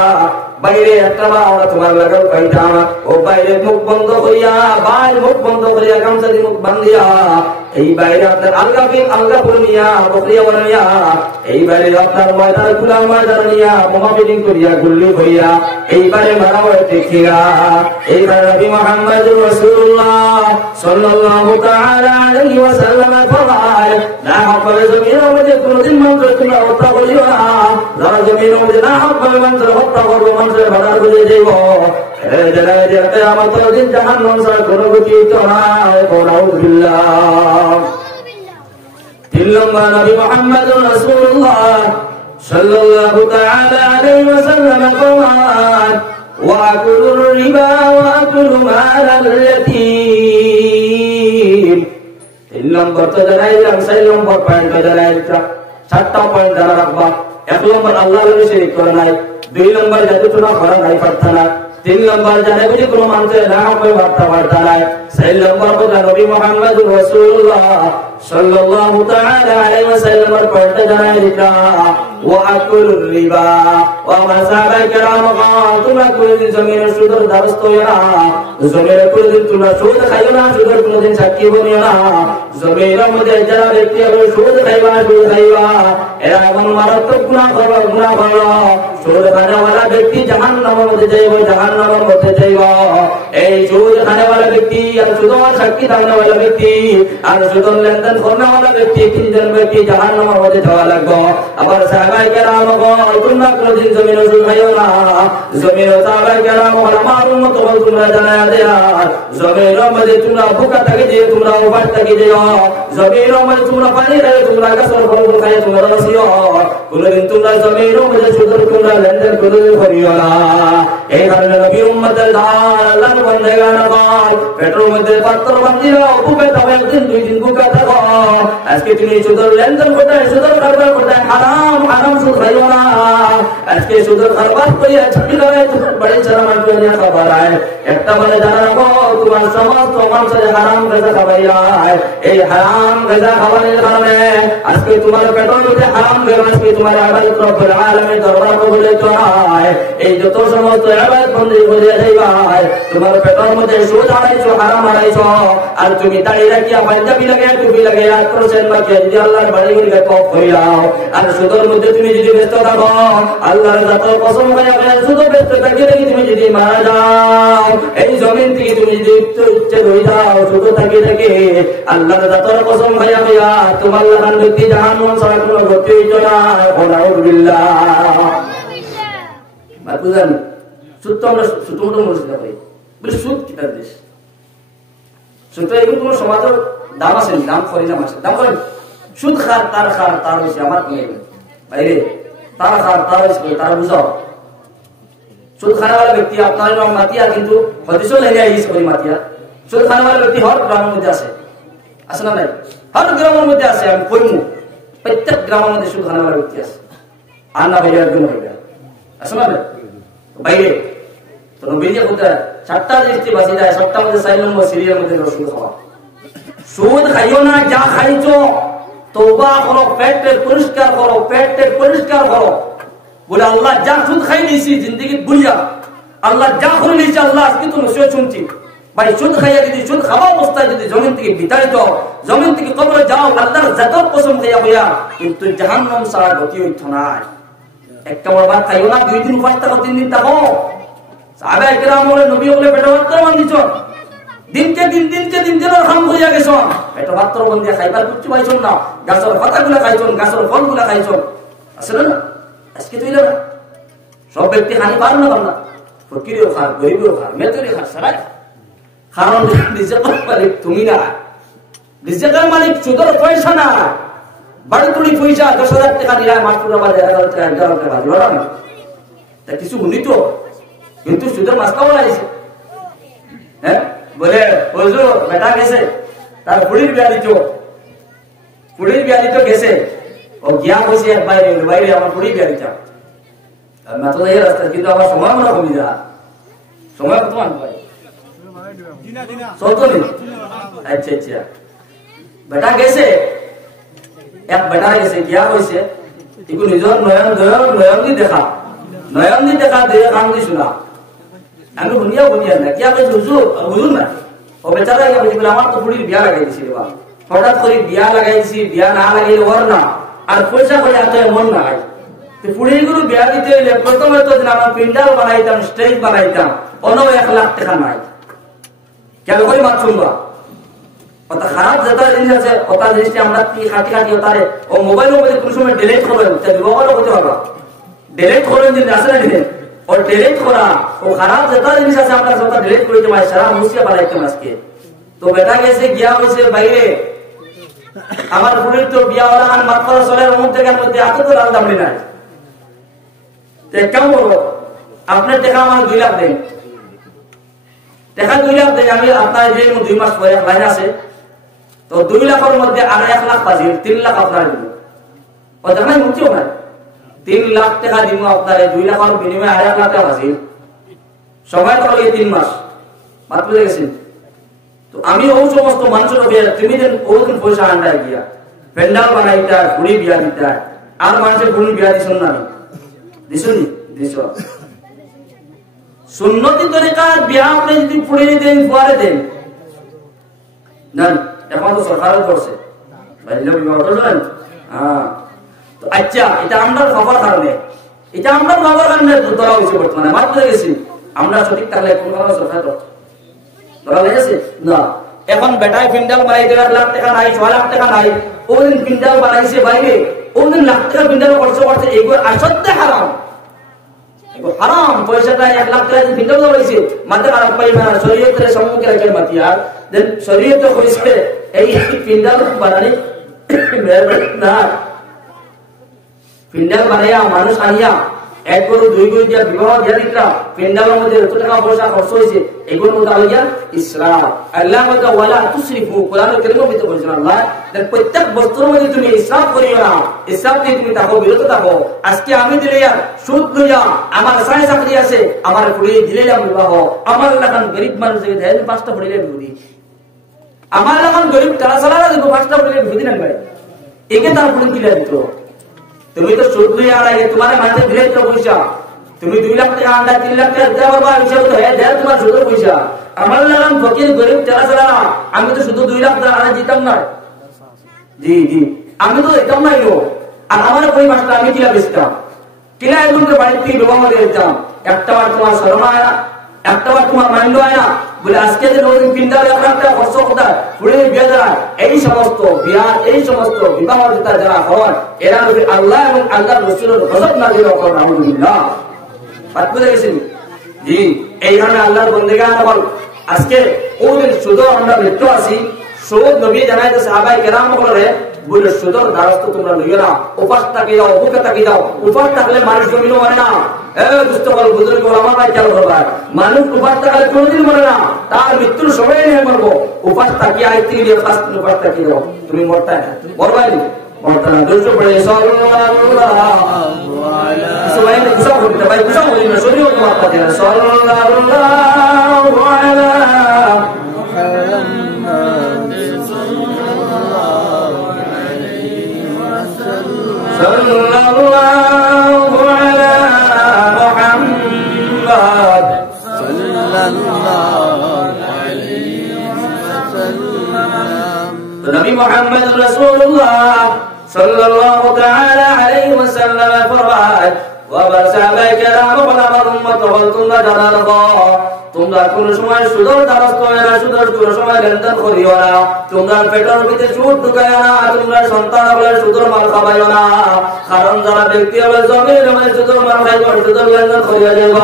বাইরে একটা বা আমরা তোমার লাগাও পাইতাম ও বাইরে মুখ বন্ধ করিয়া বাইরে মুখ বন্ধ করিয়া গামছা দিয়ে মুখ বান্ধিয়া এই বাইরে আপনার আলগা নিয়া বকরিয়া বানাইয়া এই বাইরে আপনার ময়দান খোলা ময়দান নিয়া বোমা ফিটিং করিয়া গুল্লি হইয়া এইবারে মারা হয় দেখিয়া এইবার নবী মুহাম্মদ রাসূলুল্লাহ সাল্লাল্লাহু তাআলা আলাইহি ওয়াসাল্লাম ফরমায় না হবে জমিনের মধ্যে কোনদিন মন্ত্র তোমরা হত্যা করিও না যারা জমিনের মধ্যে না হবে মন্ত্র হত্যা করবে মন্ত্রে ভাড়া করে দেব এই জায়গায় যেতে আমার তো দিন জাহান্নাম ছাড়া কোনো গতি তো নাই নাউযুবিল্লাহ 3 নম্বর নবী মুহাম্মদ রাসূলুল্লাহ সাল্লাল্লাহু তাআলা আলাইহি ওয়াসাল্লাম ফরমান وأكل الربا وأكل مال اليتيم 3 নম্বর তো জানাইলাম 4 নম্বর পয়েন্ট জানাইলাম 7টা পয়েন্ট জানা রাখবা 1 নম্বর আল্লাহর শিরক করা নাই 2 নম্বর যতটুকু করা নাই পারতা না 3 নম্বর জানে বুঝি কোনো মানুষের না হবে বার্তা বার্তা নাই 4 নম্বর কথা নবী মুহাম্মদ রাসূলুল্লাহ সাল্লাল্লাহু তাআলা আলাইহি ওয়াসাল্লাম পয়েন্ট জানাইলাম وأكل الربا وما سابق كرامها তোমরা কোনদিন জমিনের সুদের দ্বারস্থ হইও না জমিনের কোনদিন তোমরা সুদ খাইও না সুদের কোনদিন সাক্ষী বনিও না জমিনের মধ্যে যারা ব্যক্তি হবে সুদ খাইবা এরা এমন মারাত্মক গুনাহ করলো সুদ খানেওয়ালা ব্যক্তি জাহান্নামের মধ্যে যাইব এই সুদ খানেওয়ালা ব্যক্তি আর সুদ সাক্ষী থাকনেওয়ালা ব্যক্তি আর সুদ লেনদেন করনেওয়ালা ব্যক্তি তিনজন ব্যক্তি জাহান্নামের মধ্যে যাওয়া লাগবে আবার সাহাবায়ে কেরাম তোমরা কোনদিন জমিনে সুদ খাইও না জমিনে সাহাবায়ে কেরাম আমার উম্মত তোমরা জানায়া দেয়া জমিনের মধ্যে তোমরা ভুকা থাকে যে তোমরা উপাস থাকে যে জমিনের মধ্যে তোমরা পানি রাখে তোমরা গাছের ফল খাই তোমরা রসিও কোনদিন তোমরা জমিনের মধ্যে সুদের তোমরা লেনদেন করে করিও না এই কারণে নবী উম্মতের ধার আল্লাহর বান্দাগান কয় পেটের মধ্যে পাত্র বান্ধিরা বুকে তবে একদিন 2 দিন বুকে থাকো আজকে তুমি সুদের লেনদেন করতে সুদের কারবার করতে হারাম সুদ খাইও না আজকে সুদের কারবার করিয়া ছুটি লয় বড় শরম করিয়া খবর আয় একটা বলে জানা রাখো তোমার সমস্ত মানুষের হারাম গাজা খাওয়াইয়া এই হারাম গাজা খাওয়ানোর কারণে আজকে তোমার পেটের মধ্যে হারাম গেল আজকে তোমার ইবাদত রব্বুল আলামিন দরবার কবুলে চড়ায় এই যত সমস্ত ইবাদত বন্দী করে যাইবা তোমার পেটের মধ্যে সুদ হারাইছো হারাম হারাইছো আর তুমি দাঁড়িয়ে রাখিয়া পাঞ্জাবি লাগে টুপি লাগে আর করছেন বাকি যদি আল্লাহর বাড়ি গিয়ে কফ কইরাও আর সুদের মধ্যে তুমি যদি ব্যস্ত থাকো আল্লাহর জাতের কসম করে সুদ ব্যস্ত থাকি দেখি তুমি যদি মারা যাও এই জমিন থেকে তুমি যদি ইচ্ছে হয়ে যাও সুদ থাকি দেখে আল্লাহর জাতের কসম ভাইয়া ভাইয়া তোমার লাগান ব্যক্তি জাহান্নাম ছাড়া কোনো গতি হইতো না নাউযুবিল্লাহ বুঝলেন সুদ তো আমরা ছোট মোটো মসজিদে করি বলে সুদ কি তার দেশ সুদ এগুলো কোনো সমাজের দাম আছে দাম করি না মাসে দাম করেন সুদ খার তার বেশি আমার কি বাইরে তার খার তার বেশি তার বুঝাও সুদ খানেওয়ালা ব্যক্তি আপনার নাম মাতিয়া কিন্তু হদিসও লেগে আইস করি মাতিয়া সুদ খানেওয়ালা ব্যক্তি হর গ্রামের মধ্যে আছে না নাই হর গ্রামের মধ্যে আছে আমি কইমু প্রত্যেক গ্রামের মধ্যে সুদ খানেওয়ালা ব্যক্তি আছে আর না বাইরে একদম হইবে আছে না বাইরে তো নবীজি কোথায় 7টা দৃষ্টি বাঁচি যায় 7টার মধ্যে 4 নম্বর সিরিয়ার মধ্যে সুদ খাওয়া সুদ খাইও না যা খাইছো তওবা করো পেটের পরিষ্কার করো বলে আল্লাহ যা সুদ খাই নিয়েছি জিন্দগি বুলিয়া আল্লাহ যা করে নিয়েছি আল্লাহ আজকে তো নসিহত শুনছি ভাই সুদ খাইয়া যদি সুদ খাওয়া অবস্থায় যদি জমিন থেকে বিতাড়িত জমিন থেকে কবরে যাও আল্লাহর জাতের কসম খাইয়া হইয়া কিন্তু জাহান্নাম ছাড়া গতি হইতো না একটা বারবার খাইও না 2 দিন উপাস থাকো 3 দিন থাকো সাহাবায়ে কেরাম বলে নবী বলে পেটে ভাত বান্ধিছ দিনকে দিন খাম হইয়া গেছ পেটে ভাত বন্ধিয়া খাইবার কিছু পাইছ না গাছের পাতাগুলো খাইছ গাছের ফলগুলো খাইছ আসলে না আজকে তুই না সব ব্যক্তি খানি পার না ফকিরেও খার গরিবেও খার মেয়েদেরও খার সবাই কারণ রিজিকের মালিক তুমি না রিজিকের মালিক সুদের পয়সা না বাড়ি তুলি পয়সা 10,000 টাকা নিলাম মাত্র 11,000 টাকা দিল না তা কিছু উনি তো কিন্তু সুদের মাস্কা বলাইছে হ্যাঁ বলে হুজুর বেটা গেছে তার ফুড়ির বিয়া দিত গেছে ও গিয়া বসে এক বাইরে আমার ফুড়ির বিয়া দিতাম না তো এই রাস্তা কিন্তু আমার সময় মনে কমি যা সময় কত মান ভাই 14 দিন আচ্ছা বেটা গেছে এক বেটা গেছে গিয়া হয়েছে এগুলো নিজের নয়ন দি দেখা দিয়ে কান দি শোনা আমি বুনিয়া না কি আপনি বুঝুন না ও বেচারা আমার তো ফুড়ির বিয়া লাগাই দিছি রে বাবা হঠাৎ করে বিয়া লাগাইছি বিয়া না লাগাইলে ওর না আর পয়সা করে এত মন না হয় ফুড়ির গুলো বিয়া দিতে হইলে প্রথমে তো আমরা পিন্ডাল বানাইতাম স্টেজ বানাইতাম অন্য 1 লাখ টাকা নাই কেন করে মাত শুনবা অত খারাপ যেটা জিনিস আছে ওটা জিনিসটা আমরা কি খাটি ওটারে ও মোবাইলের মধ্যে কোন সময় ডিলিট করবেন তা বিবাহও হতে পারবা ডিলিট করবেন যদি আসে না দিলেন ও ডিলিট করা ও খারাপ যেটা জিনিস আছে আমরা সেটা ডিলিট করে দিতে পারি সারা মুসিয়া বানাইতে আজকে তো বেটা গেছে গিয়া হইছে বাইরে আমার ফুলের তো বিয়া হলা আর মাত করা চলের মধ্যে এত তো লাল দামড়ি নাই কেমন বলবো আপনার টাকা আমার 2 লাখ দেন টাকা 2 লাখ দেয় আমি আপনার যে 2 মাস পরে লাইন আছে তো 2 লাখের মধ্যে আর 1 লাখ পাচ্ছি 3 লাখ আপনার দিব ও জানাই মুক্তিও না 3 লাখ টাকা দিব আপনার 2 লাখের বিনিময়ে আর 1 লাখ টাকা পাচ্ছি সময় তো লাগে 3 মাস মাত বুঝে গেছেন তো আমি ও সমস্ত মানুষের তুমি দেন ওদিন পয়সা আন্ডা গিয়া পেন্ডাল বানাইতা ঘুরি বিয়া দিতা আর মানুষের ঘুরি বিয়া দিছ না দিছনি দিছ সুন্নতি তরিকার বিয়া আপনি যদি ফুড়ে দেন ফুয়ারে দেন না এখন তো সরকারও করছে বাইরে বিবাহ করছেন তো আচ্ছা এটা আমরা খবর কারণে ধরা হয়েছে বর্তমানে মাত্র গেছি আমরা সঠিক থাকলে কোন কারণে সরকার ধরা লেগেছে না এখন বেটায় পিন্ডাল বানাই 1 লাখ টাকা নাই 6 লাখ টাকা নাই ওদিন পিন্ডাল বানাইছে বাইরে ওদিন লাখ টাকা পিন্ডাল খরচ করছে এগুলো আসতে হারাম হারাম পয়সাটা 1 লাখ টাকা পিন্ডাল বানাইছে মাত্র খারাপ পাই না শরীয়তের সম্মুখে রাখেন মাতিয়ার দেন শরীয়ত কইছে এই পিন্ডাল বানানি না পিন্ডাল বানাইয়া মানুষ আনিয়া 1 গরু 2 গরু দিয়া বিবাহ দিয়া দিতা পিন্ডালের মধ্যে যত টাকা পয়সা খরচ হইছে এগুলো মধ্যে আলিয়া ইসরাফ আল্লাহ বলে ওয়ালা তুসরিফু কোরআনের কারিমে বলতে বলেছেন আল্লাহ যে প্রত্যেক বস্তুর মধ্যে তুমি ইসরাফ করিও না ইসরাফ থেকে তুমি থাকো বিরত থাকো আজকে আমি দিলে সুদ লইয়া আমার সাই চাকরি আছে আমার পুড়িয়ে দিলে বিবাহ আমার লাগান গরিব মানুষ যে দেয় 5টা পড়িলে বিধি আমার লাগান গরিব তারা সারা দেব 5টা পড়িলে বিধি না ভাই একে তার পুড়ি দিলে দিত তুমি তো সুদ লইয়া আর তোমার মাঝে দিলে তো পয়সা তুমি 2 লাখ টাকা আন্ডা 3 লাখ টাকা দেওয়া বাবা হিসাব তো হ্যাঁ দেয় তোমার সুদের পয়সা আমার লাগাম ফকির গরিব তারা সারা আমি তো শুধু 2 লাখ টাকা দিতাম না জি আমি তো দিতাম না আর আমার ওই মাসটা আমি কিলা বেচতাম কিলা এখন তো বাড়িতে বিবাহ দিয়ে দিতাম একটা বার তোমার শরণায় একটা বার তোমার মাইন্ড হয় না বলে আজকে যে ওই পিন্ডাল 1 লাখ টাকা খরচ করতে পুরো বিয়া যায় এই সমস্ত বিবাহ যেটা যারা হয় এরা আল্লাহ এবং আল্লাহর রাসূলের গজব নাযিল করেন আলহামদুলিল্লাহ বাত বুঝে গেছেন জি এইখানে আল্লাহর বন্দেগান বল আজকে ওদের শুধু আমরা লিপ্ত আছি সুদ নবী জানাইতে সাহাবায়ে কেরাম বলে বলে সুদর দ্বারস্থ তোমরা লইও না উপাস থাকি যাও বুকে থাকি যাও উপাস থাকলে মানুষ জমিন মরে না বুঝতে পারো বুজুর্গ ওলামা ভাই চালু করবা মানুষ উপাস থাকলে কোনদিন মরে না তার মৃত্যুর সময় নিয়ে মরবো উপাস থাকি আইতে গিয়ে ফাস্ট উপাস থাকি যাও তুমি মরতা মরবাই মরতা না দুশো পড়ে সাল্লাল্লাহু আলাইহি কুসা করতে ভাই কুসা বলি না শরীয়ত মারতা দেন সাল্লাল্লাহু আলা মুহাম্মদ সাল্লাল্লাহু আলাইহি ওয়াসাল্লাম নবী মুহাম্মদ রাসূলুল্লাহ সাল্লাল্লাহু তাআলা আলাইহি ওয়াসাল্লাম ফরমায় ওয়া সাহাবায়ে কেরাম ওয়া আমার উম্মত হল তোমরা জানা রাখো তোমরা কোন সময় সুদের দ্বারস্থ হয় না সুদের কোন সময় লেনদেন করিও না তোমরা পেটের ভিতরে সুদ ঢুকাইও না তোমরা সন্তান হলে সুদের মাল খাবাইও না কারণ যারা ব্যক্তি হলে জমির জমির সুদের মাল খাইব সুদের লেনদেন করিয়া যাইব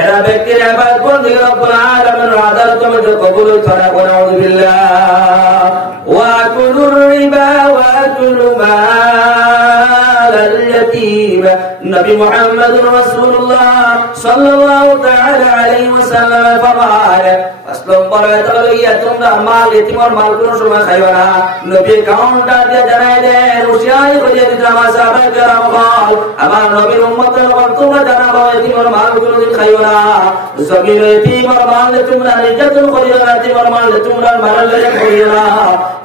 এরা ব্যক্তির ইবাদত বন্দি রব্বুল আলামিনের আদালতের মধ্যে কবুল করা আলহামদুলিল্লাহ ওয়া কুলুর রিবা ওয়া কুলু মাল ইয়াতীম নবী মুহাম্মদুর রাসূলুল্লাহ সাল্লাল্লাহু তাআলা আলাইহি ওয়াসাল্লাম ফরমায় 5 নম্বর বলে তাহলে তোমরা মাল এতিমর মাল কোনো সময় খাইবা না। নবী কাউন্টার দিয়ে জানাই দেন হুশিয়ারি করিয়ে দিতে আমার সাহাবায়ে কেরাম বল আমার নবীর উম্মতের বল তোমরা জানাবো এতিমর মাল কোনোদিন খাইও না। জমিনে এতিমর মাল তোমরা নির্যাতন করিও না, এতিমর মাল তোমরা মারার লাগে করিও না,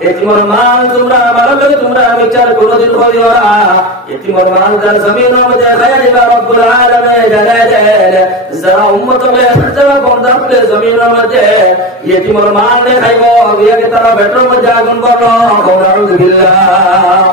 এতিমর মাল তোমরা মারার লাগে তোমরা বিচার কোনোদিন করিও না। এতিমর মাল যার জমিনের মধ্যে খাইয়া দিবা রব্বুল আলামিন জানাই দেন যারা উম্মত হবে যারা বন্দা হবে জমিনের মধ্যে এতিমর মাল খাইবো গিয়ে তারা বেটার মধ্যে আগুন করলো। আলহামদুলিল্লাহ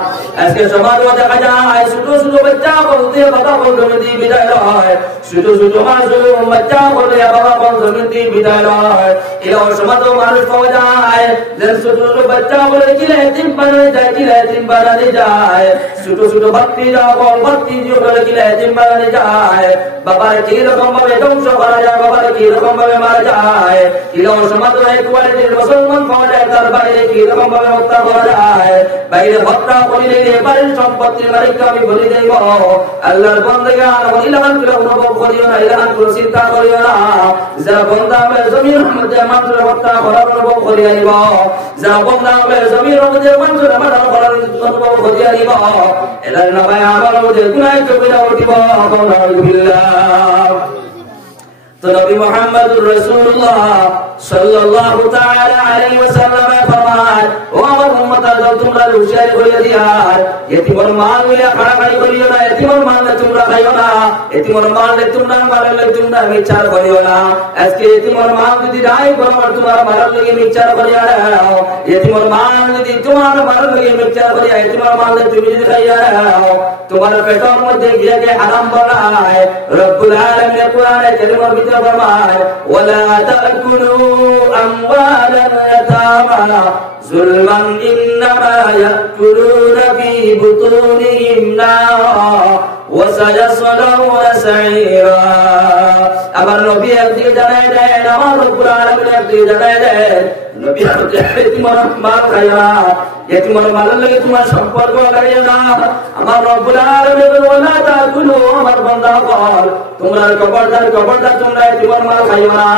আজকে সমাজ দেখা যায় ছোট ছোট বাচ্চা বলতে বাবা বল জমি দিয়ে বিদায় হয়, ছোট ছোট মাসুম বাচ্চা বলে বাবা বল জমি দিয়ে বিদায় হয়। এরকম সমাজ মানুষ পাওয়া যায় যে ছোট ছোট বাচ্চা বলে কিলে তিন বানানি যায়, কিলে তিন বানানি যায়, ছোট ছোট ভক্তি যাও বল ভক্তি দিয়ে বলে কিলে তিন বানানি যায়। বাবার কি রকম ভাবে ধ্বংস করা যায়, বাবার কি রকম ভাবে মারা যায়। এরকম সমাজ কোয়ালিটির মুসলমান পাওয়া যায় তার বাইরে কি রকম ভাবে হত্যা করা যায়। বাইরে হত্যা করিলে বাড়ির সম্পত্তির মালিক আমি বলে দেব আল্লাহর বান্দাগান ইলাহান করে অনুভব করিও না, ইলাহান করে চিন্তা করিও না। যারা বান্দা হবে জমির মধ্যে মানুষের হত্যা করার অনুভব করিয়া নিব, যারা বান্দা হবে জমির মধ্যে মানুষের মারা করার অনুভব করিয়া নিব, এদের নামে আমার মধ্যে গুনাহ কবিরা উঠিব। আলহামদুলিল্লাহ তো নবী মুহাম্মদুর রাসূলুল্লাহ সাল্লাল্লাহু তাআলা আলাইহি ওয়াসাল্লাম ফরমান ও আমার উম্মত তোমরা হুশিয়ারি করিয়া দিয়ার এতিমর মাল লইয়া খাড়াখাড়ি করিও না, এতিমর মাল তোমরা খাইও না, এতিমর মাল তোমরা মারলে তোমরা বিচার করিও না। আজকে এতিমর মাল যদি রাই বরাবর তোমার মারার লগে বিচার করিয়া দাও, এতিমর মাল যদি তোমার মারার লগে বিচার করিয়া এতিমর মাল তুমি যদি খাইয়া দাও তোমার পেটের মধ্যে গিয়ে গিয়ে হারাম বানায়। রব্বুল আলামিন কোরআনে কারীমের ভিতরে ফরমায় ওয়ালা তাকুলু আমওয়ালাল ইয়াতামা যুলমান ইন্নামা ইয়াকুলুনা ফি বুতুনিহিম নারা ওয়া সায়াসলাউনা সাইরা। আমার নবী একদিকে জানায় দেন, আমার রব্বুল আলামিন একদিকে জানায় দেন নবী এতিমর মাল খাইও না, এতিমর মালের লাগে তোমার সম্পর্ক লাগাইও না। আমার রব্বুল আলামিন ওয়ালা তাকুলু আমার বান্দা বল তোমরা খবরদার খবরদার তোমরা এতিমর মাল খাইও না।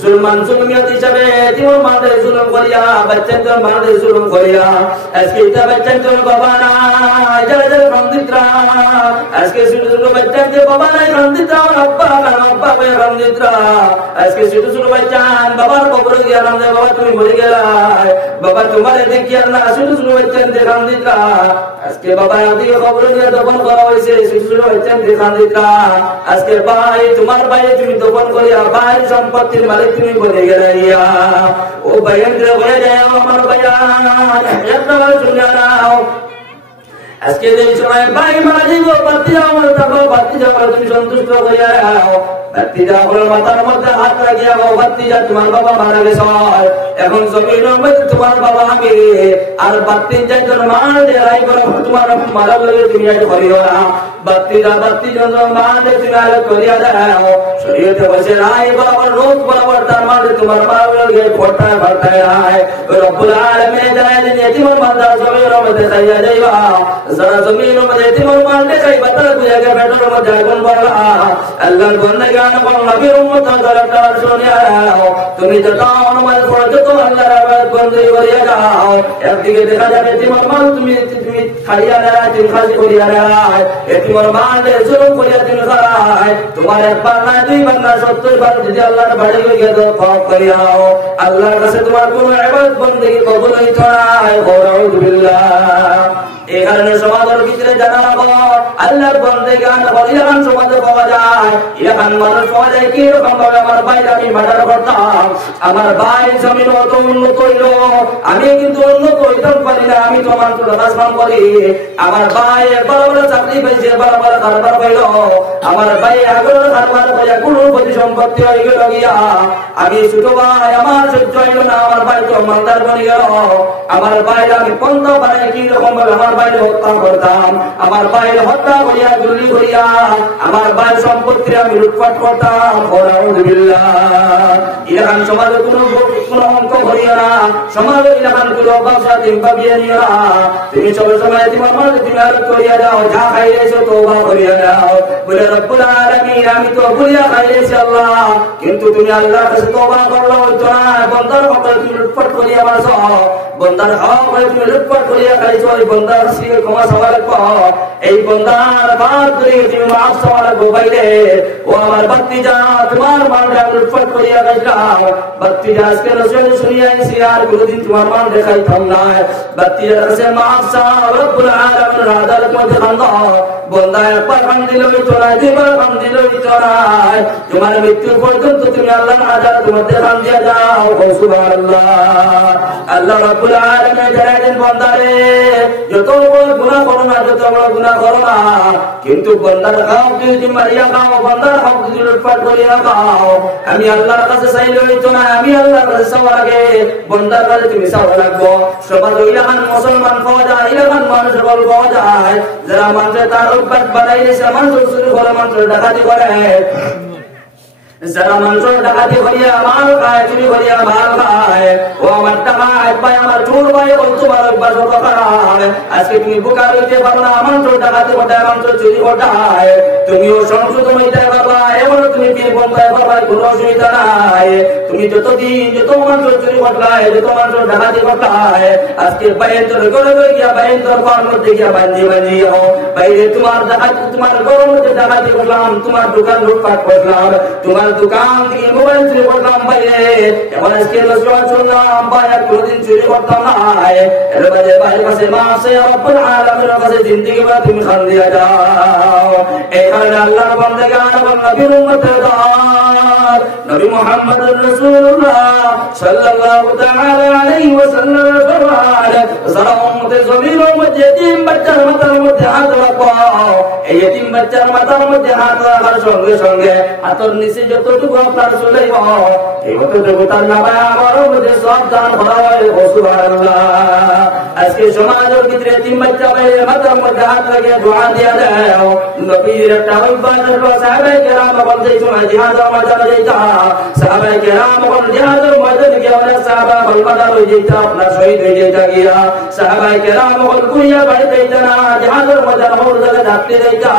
জুলমান জুলমিয়ত হিসাবে এতিমর মালে জুলুম করিয়া বাচ্চাদের মালে জুলুম করিয়া আজকে এটা বাচ্চাদের বাবা না যারা যারা রন্দিত্রা আজকে ছোট ছোট বাচ্চাদের বাবা নাই রন্দিত্রা আব্বা না আব্বা ভাই রন্দিত্রা আজকে ছোট ছোট বাচ্চা বাবার কবরে গিয়া রন্দে বাবা তুমি মরে গেলা বাবা তোমার দেখিয়া না ছোট ছোট বাচ্চাদের রন্দিত্রা আজকে বাবা দিকে কবরে গিয়া দফন করা হয়েছে ছোট ছোট বাচ্চাদের রন্দিত্রা আজকে ভাই তোমার ভাই তুমি দফন করিয়া ভাই সম্পত্তির মালিক তুমি বলে গেলাইয়া ও ভাইয়ের হয়ে যায় আমার ভাইয়া একটা শুনে নাও। আজকে যে সময় ভাই মারা যাইব বাতি যাও তারপর বাতি যাও তুমি সন্তুষ্ট হইয়া যাও, বাতি যাও মাথার মধ্যে হাত রাখিয়া বাতি যা তোমার বাবা মারা গেছে এখন জমিনের মধ্যে তোমার বাবা আমি আর বাতি যাই তোর মার দেয় তোমার মারা লাগে তুমি আজ করিও না। বাতি জন্য মার তুমি আজ করিয়া দাও শরীয়তে বসে নাই বরাবর রোগ বরাবর তার মার তোমার মারা লাগে ফোটায় ফোটায় নাই। রব্বুল আলামিন জানায় যে এতিমের মাথা জমিনের মধ্যে খাইয়া যাইবা, যারা জমিনের মধ্যে এতিমের মারতে খাইবা তারা দুইয়াকে পেটের মধ্যে আগুন বলা। আল্লাহর বান্দাগান এবং নবীর উম্মত যারা শুনিয়া নাও তুমি যত অনুমান করো যত আল্লাহর ইবাদত বন্দী করিয়া যাও একদিকে দেখা যাবে এতিমের মাল তুমি খাইয়া না তুমি খালি করিয়া না এতিমের মাল জুলুম করিয়া তুমি খাই তোমার একবার না দুইবার না 70 বার যদি আল্লাহর বাড়ি গিয়ে দাও পাপ করিয়াও আল্লাহর কাছে তোমার কোনো ইবাদত বন্দী কবুল হইতো না। আলহামদুলিল্লাহ এই কারণে সমাজের ভিতরে জানা আল্লাহর বান্দাগান ইলাহান সমাজে পাওয়া যায়, ইলাহান মানুষ পাওয়া যায় কি রকম ভাবে আমার ভাইরা আমি মার্ডার করতাম, আমার ভাই জমিন অত উন্নত হইল আমি কিন্তু উন্নত হইতাম পারি না, আমি তো মানুষ রাজমান করি। আমার ভাই একবার চাকরি পেয়েছে একবার কারবার পাইল, আমার ভাই একবার কারবার পাইয়া কোনো প্রতি সম্পত্তি হয়ে গেল গিয়া আমি ছোট ভাই আমার সহ্য হইল না, আমার ভাই তো মালদার বনে গেল। আমার ভাই আমি পন্থ বানাই কি রকম ভাবে আমার ভাইকে হত্যা করতাম, আমার ভাইকে হত্যা করিয়া গুলি করিয়া আমার ভাই সম্পত্তি আমি লুটপাট করতাম। আলহামদুলিল্লাহ ইরান সমাজে কোনো অঙ্ক করিও না, সমাজ এলাকার গুলো ব্যবসা তুমি পাবিয়ে নিও না। তুমি সবে সময় তোমার মাঝে তুমি আরো করিয়া দাও, যা খাইলেছো তওবা করিয়া দাও। বলে রব্বুল আলামিন আমি তো ভুলিয়া খাইলেছি আল্লাহ, কিন্তু তুমি আল্লাহর কাছে তওবা করলে হইতো না। বন্দার হক তুমি লুটপাট করিয়া মারছো, বন্দার হক তুমি লুটপাট করিয়া খাইছো, এই বন্দার কাছে ক্ষমা চাওয়া লাগবে। এই বন্দার বাদ করে তুমি মাফ চাওয়া লাগবে। বাইরে ও আমার বাতিজা, তোমার মানটা লুটপাট করিয়া খাইলাম। বাতিজা আজকে রসুল শুনিয়া আইছি, আর কোনদিন তোমার মান দেখাইতাম না। বাতিজার কাছে মাফ চাও, রব্বুল আলামিনের আদালত মধ্যে কান্দো। বন্দা একবার কান্দিল হইতো না, দুইবার কান্দিল হইতো না, তোমার মৃত্যুর পর্যন্ত তুমি আল্লাহর আদালত মধ্যে কান্দিয়া যাও। সুবহানাল্লাহ। আল্লাহ রাব্বুল আলামিন জানালেন বান্দারে যত বড় গুনাহ করো না, যত বড় গুনাহ করো না, কিন্তু বান্দার হক যদি মারিয়া খাও, বান্দার হক যদি লুটপাট করিয়া খাও, আমি আল্লাহর কাছে চাইলে হইতো না, আমি আল্লাহর কাছে চাওয়া লাগে, বান্দার কাছে তুমি চাওয়া লাগবো। সমাজ ইলাকান মুসলমান পাওয়া যায়, ইলাকান মানুষ পাওয়া যায় যারা মানুষের তার অভ্যাস বানাইছে, মানুষ চুরি করে, মানুষ ডাকাতি করে, যারা মানুষ ডাকাতি করিয়া মাল খায়, চুরি করিয়া মাল খায়, ও আমার টাকা ভাই, আমার চোর ভাই, ও তোমার অভ্যাস খারাপ। আজকে তুমি বোকা হইতে পারো না, মানুষ ডাকাতি ঘটায়, মানুষ চুরি ঘটায়, তুমিও সংশোধন হইতে পারবা, এমন তুমি বীর বন্ধায় পারবা, কোনো অসুবিধা নাই। তুমি যতদিন যত মানুষ চুরি ঘটায়, যত মানুষ ডাকাতি ঘটায়, আজকে বাইরে তোর ঘরে গিয়া, বাইরে তোর ঘর মধ্যে গিয়া বান্ধি বাইরে তোমার ডাকাতি, তোমার ঘরের মধ্যে ডাকাতি করলাম, তোমার দোকান লুটপাট করলাম, তোমার দোকান থেকে মোবাইল চুরি করলাম বাইরে, এবার আজকে শুনলাম ভাই কোনদিন চুরি করতাম না। এর বাজে ভাইয়ের কাছে মাসে রব্বুল আলামিনের কাছে জিন্দেগি ভর তুমি খান দিয়া যাও। এই কারণে আল্লাহর বান্দাগান এবং নবীর উম্মতের দান নবী মুহাম্মদুর রাসূলুল্লাহ সাল্লাল্লাহু তাআলা আলাইহি ওয়াসাল্লাম ফরমান, যারা উম্মতের জমিনের মধ্যে এতিম বাচ্চার মাথার মধ্যে হাত রাখো, এই এতিম বাচ্চার মাথার মধ্যে হাত রাখার সঙ্গে সঙ্গে হাতের নিচে যতটুকু আপনার চলে এই যতটুকু তার নামায় আমার মধ্যে সব দান করা হয়। সুবহানাল্লাহ। আজকে সমাজের ভিতরে এতিম বাচ্চা বাইরে মাথার মধ্যে হাত লাগিয়ে দোয়া দিয়া দেও। নবীর একটা অভ্যাস হলো, সাহাবায়ে কেরাম বলতে সময় জিহাদের ময়দানে যাইতা, সাহাবায়ে কেরাম বল জিহাদের ময়দানে গিয়ে ওরা সাহাবা কলমাদার হয়ে যাইতা, আপনার শহীদ হয়ে যাইতা গিয়া, সাহাবায়ে কেরাম বল কুইয়া বাড়িতে যাইতা না, জিহাদের ময়দানে ওর জায়গায় ডাকতে যাইতা,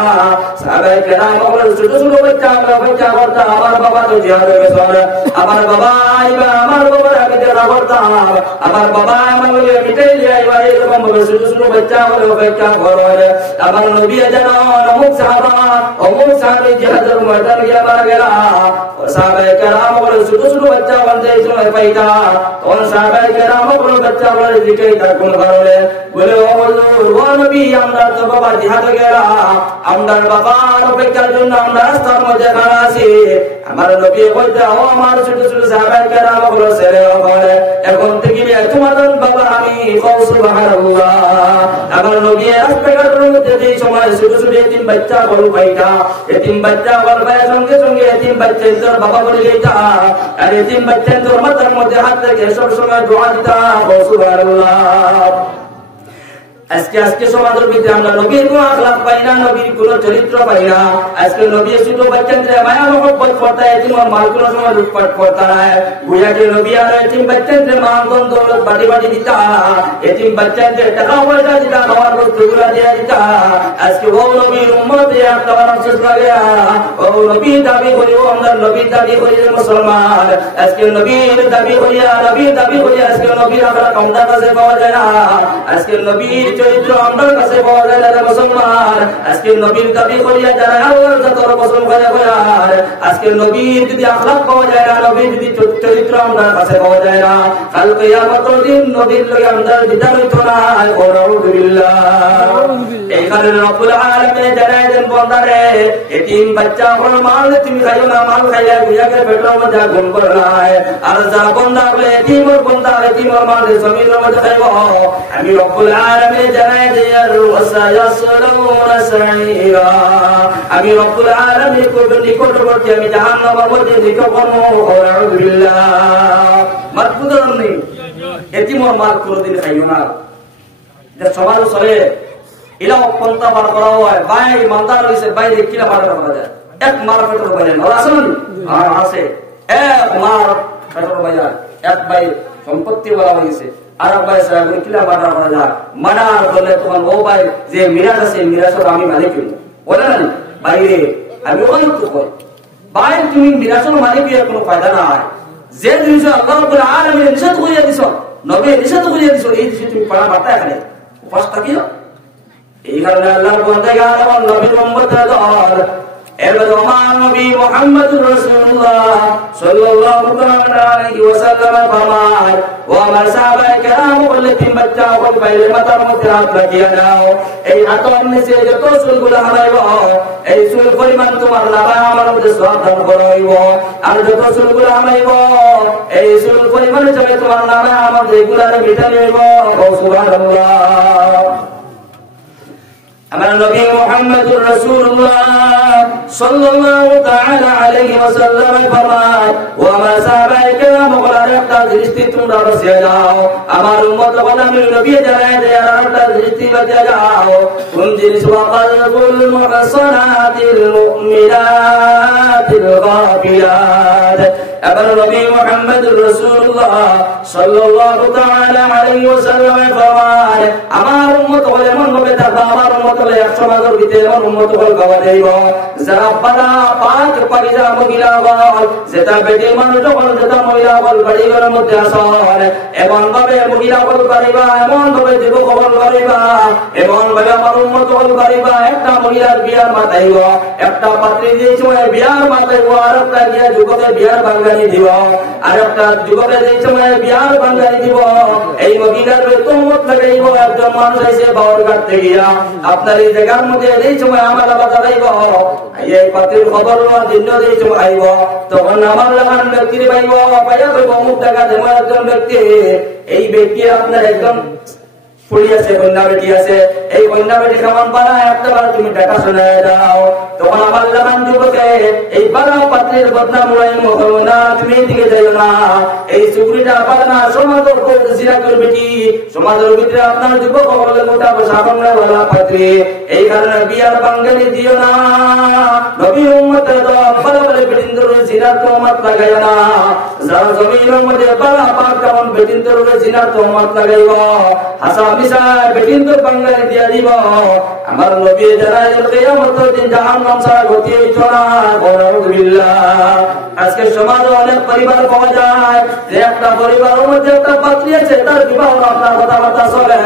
সাহাবায়ে কেরাম বল ছোট ছোট বাচ্চা করতা, আমার বাবা তো জিহাদে গেছে, আমার বাবা আইবা, আমার বাবার আগে যারা করতাম, আমার বাবা আমার মিটাই দিয়ে আইবা, এরকম বলে ছোট ছোট বাচ্চা বলে অপেক্ষা করে। আমার নবী যেন অমুক সাহাবী জিহাদের ময়দানে গিয়ে মারা গেলা, সাহাবায়ে কেরাম বলে ছোট ছোট বাচ্চা বলতে সময় পাইতা, তখন সাহাবায়ে কেরাম বলে বাচ্চা বলে জিজ্ঞাসা কোন কারণে, বলে ও নবী আমরা তো বাবা জিহাদে গেলা, আমরা বাবার অপেক্ষার জন্য আমরা রাস্তার মধ্যে খাড়া আছি। আমার নবী বলতে ও আমার ছোট ছোট সাহাবায়ে কেরাম বলে ছেড়ে বলে এখন থেকে তোমাদের বাবা আমি। সুবহানাল্লাহ। আমার নবী রাস্তাঘাটের মধ্যে যে সময় ছোট ছোট এতিম বাচ্চা বল পাইতা, এতিম বাচ্চা বল পাইয়া সঙ্গে সঙ্গে এতিম বাচ্চা তোর বাবা বলে যাইতা, আর এতিম বাচ্চা তোর মাথার মধ্যে হাত রেখে সব সময় দোয়া দিতা। সুবহানাল্লাহ। আজকে সমাজের ভিতরে আমরা নবীর কোন আখলাক পাই না, নবীর কোন চরিত্র পাই না। আজকে নবী ছোট বাচ্চাদের মায়া মহব্বত করতে, এতিমের মাল কোন সময় লুটপাট করতে না, বুঝাকে নবী আর এতিম বাচ্চাদের মাল দৌলত বাটি বাটি দিতা, এতিম বাচ্চাদের টাকা পয়সা দিতা, খাওয়ার বস্তুগুলা দিয়ে দিতা। আজকে ও নবীর উম্মত একটা শেষ লাগে, ও নবীর দাবি করি, ও আমরা নবীর দাবি করি মুসলমান, আজকে নবীর দাবি করিয়া আজকে নবীর আখলাক আমাদের কাছে পাওয়া যায় না, আজকে নবীর চরিত্র আমার কাছে পাওয়া যায় না মুসলমান। আজকে নবীর দাবি করিয়া যারা আল্লাহর যত পছন্দ করে করার, আজকে নবীর যদি আখলাক পাওয়া যায় না, নবীর যদি চরিত্র আমার কাছে পাওয়া যায় না, কাল কিয়ামতের দিন নবীর লগে আমাদের দিদার হইতো না। আলহামদুলিল্লাহ। এই কারণে রব্বুল আলামিন জানায় দেন বান্দারে, এতিম বাচ্চা বড় মাল তুমি খাইও না, মাল খাইলে গুয়াকে পেটের মধ্যে আগুন করলাই, আর যা বান্দা বলে এতিমের বান্দা এতিমের মাল জমিনের মধ্যে খাইব, আমি রব্বুল আলামিন জানায় দেয়ার ওয়াসায়াসলুনা সাইরা, আমি রব্বুল আলামিন কোন নিকটবর্তী আমি জাহান্নামের মধ্যে নিক্ষেপ করব। আলহামদুলিল্লাহ। মাতবুদর নেই, এতিমের মাল কোনদিন খাইও না। যে সমাজ চলে এলা পন্থা বার করা হয়, বাইরে মালদার হয়েছে, বাইরে কিনা বার করা যায়, এক মার পেট্রোল বাজার আছে না? আছে, এক মার পেট্রোল বাজার, এক বাইরে সম্পত্তি বলা হয়েছে আর ভাই সাহেব কিলা মানা করা যায় মানার বলে তখন ও ভাই যে মিরাজ আছে মিরাজের আমি মালিক হইব বলে না বাইরে আমি ওই তো কই ভাই তুমি মিরাজের মালিক হয়ে কোনো ফায়দা নাই যে জিনিস আল্লাহ রাব্বুল আলামিন নিষেধ করিয়া দিছো নবী নিষেধ করিয়া দিছো এই জিনিস তুমি পাড়া বাতা এখানে উপাস থাকিও এই কারণে আল্লাহর বান্দাগণ এবং নবীর উম্মতের দল এবার আমার নবী মুহাম্মদুর রাসূলুল্লাহ সাল্লাল্লাহু আলাইহি ওয়াসাল্লাম ফরমান ও আমার সাহাবায়ে কেরাম বলে তিন বাচ্চা বল বাইরে মাথার মধ্যে হাত রাখিয়া দাও এই হাতের নিচে যত চুলগুলো হারাইব এই চুল পরিমাণ তোমার নামে আমার মধ্যে সওয়াব দান করাইব আর যত চুলগুলো হারাইব এই চুল পরিমাণ যাবে তোমার নামে আমার যেগুলারে মিটাই নিব সুবহানাল্লাহ আমার নবী মুহাম্মদুর রাসূলুল্লাহ সাল্লাল্লাহু তাআলা আলাইহি ওয়াসাল্লাম ফরমান ওয়া মা সাহাবায়ে কেরাম বলার একটা দৃষ্টি তোমরা বসিয়ে যাও আমার উম্মত বলে আমি নবী জানাই দেয় আর একটা দৃষ্টি বসিয়ে যাও কোন জিনিস ওয়াকাল মুহসানাতিল মুমিনাতিল গাফিলাত আমার নবী মুহাম্মদুর রাসূলুল্লাহ সাল্লাল্লাহু তাআলা আলাইহি ওয়াসাল্লাম ফরমান আমার উম্মত বলে মন হবে তারপর আমার উম্মত বলে 100 বছর ভিতরে আমার উম্মত বল গাওয়া দেব যারা বালা পাক পাকিজা মহিলা বল যেটা বেটি মানুষ বল যেটা মহিলা বল বাড়ির মধ্যে আসল এমন ভাবে মহিলা বল পারিবা এমন ভাবে যুবক বল পারিবা এমন ভাবে আমার উম্মত বল পারিবা একটা মহিলার বিয়ার মাথাইব একটা পাত্রী যে সময় বিয়ার মাথাইব আর একটা গিয়া যুবকের বিয়ার বাঙ্গালি দিব আর একটা যুবকের যে সময় বিয়ার বাঙ্গালি দিব এই মহিলার তোমত লাগাইব একজন মানুষ এসে বাউর কাটতে গিয়া আপনার এই জায়গার মধ্যে এই সময় আমার বাধা দেব এই পাত্রীর খবর দিন এই সময় আইব তখন আমার লাগান ব্যক্তির পাইব পাইয়া কইব অমুক টাকা দেব একজন ব্যক্তি এই ব্যক্তি আপনার একদম ফুলি আছে কন্যা বেটি আছে এই কন্যা বেটি কেমন পারা একটা বার তুমি টাকা শোনায় দাও তখন আমার লাগান যুবকে এই বালা পাত্রের বদনাম হলো না তুমি দিকে যাইও না এই চুগরিটা পারে না সমাজের জিরা করে বেটি সমাজের ভিতরে আপনার যুবক বলে মোটা সামনে বলা পাত্রী এই কারণে বিয়ার বাঙ্গালি দিও না নবী উম্মতের দল বলে বলে বেটিন্দর জিরা তোমত লাগাইও না যার জমিনের মধ্যে বালা পাক কেমন বেটিন্দর জিরা তোমত লাগাইব হাসা মিশা বেটিন্দর বাঙ্গালি দিয়া দিব আমার নবী জানাই কিয়ামতের দিন জাহান্নাম ছাড়া গতি হইতো না আলহামদুলিল্লাহ আজকে সমাজে অনেক পরিবার পাওয়া যায় যে একটা পরিবারের মধ্যে একটা পাত্রী আছে তার বিবাহ আপনার কথাবার্তা চলে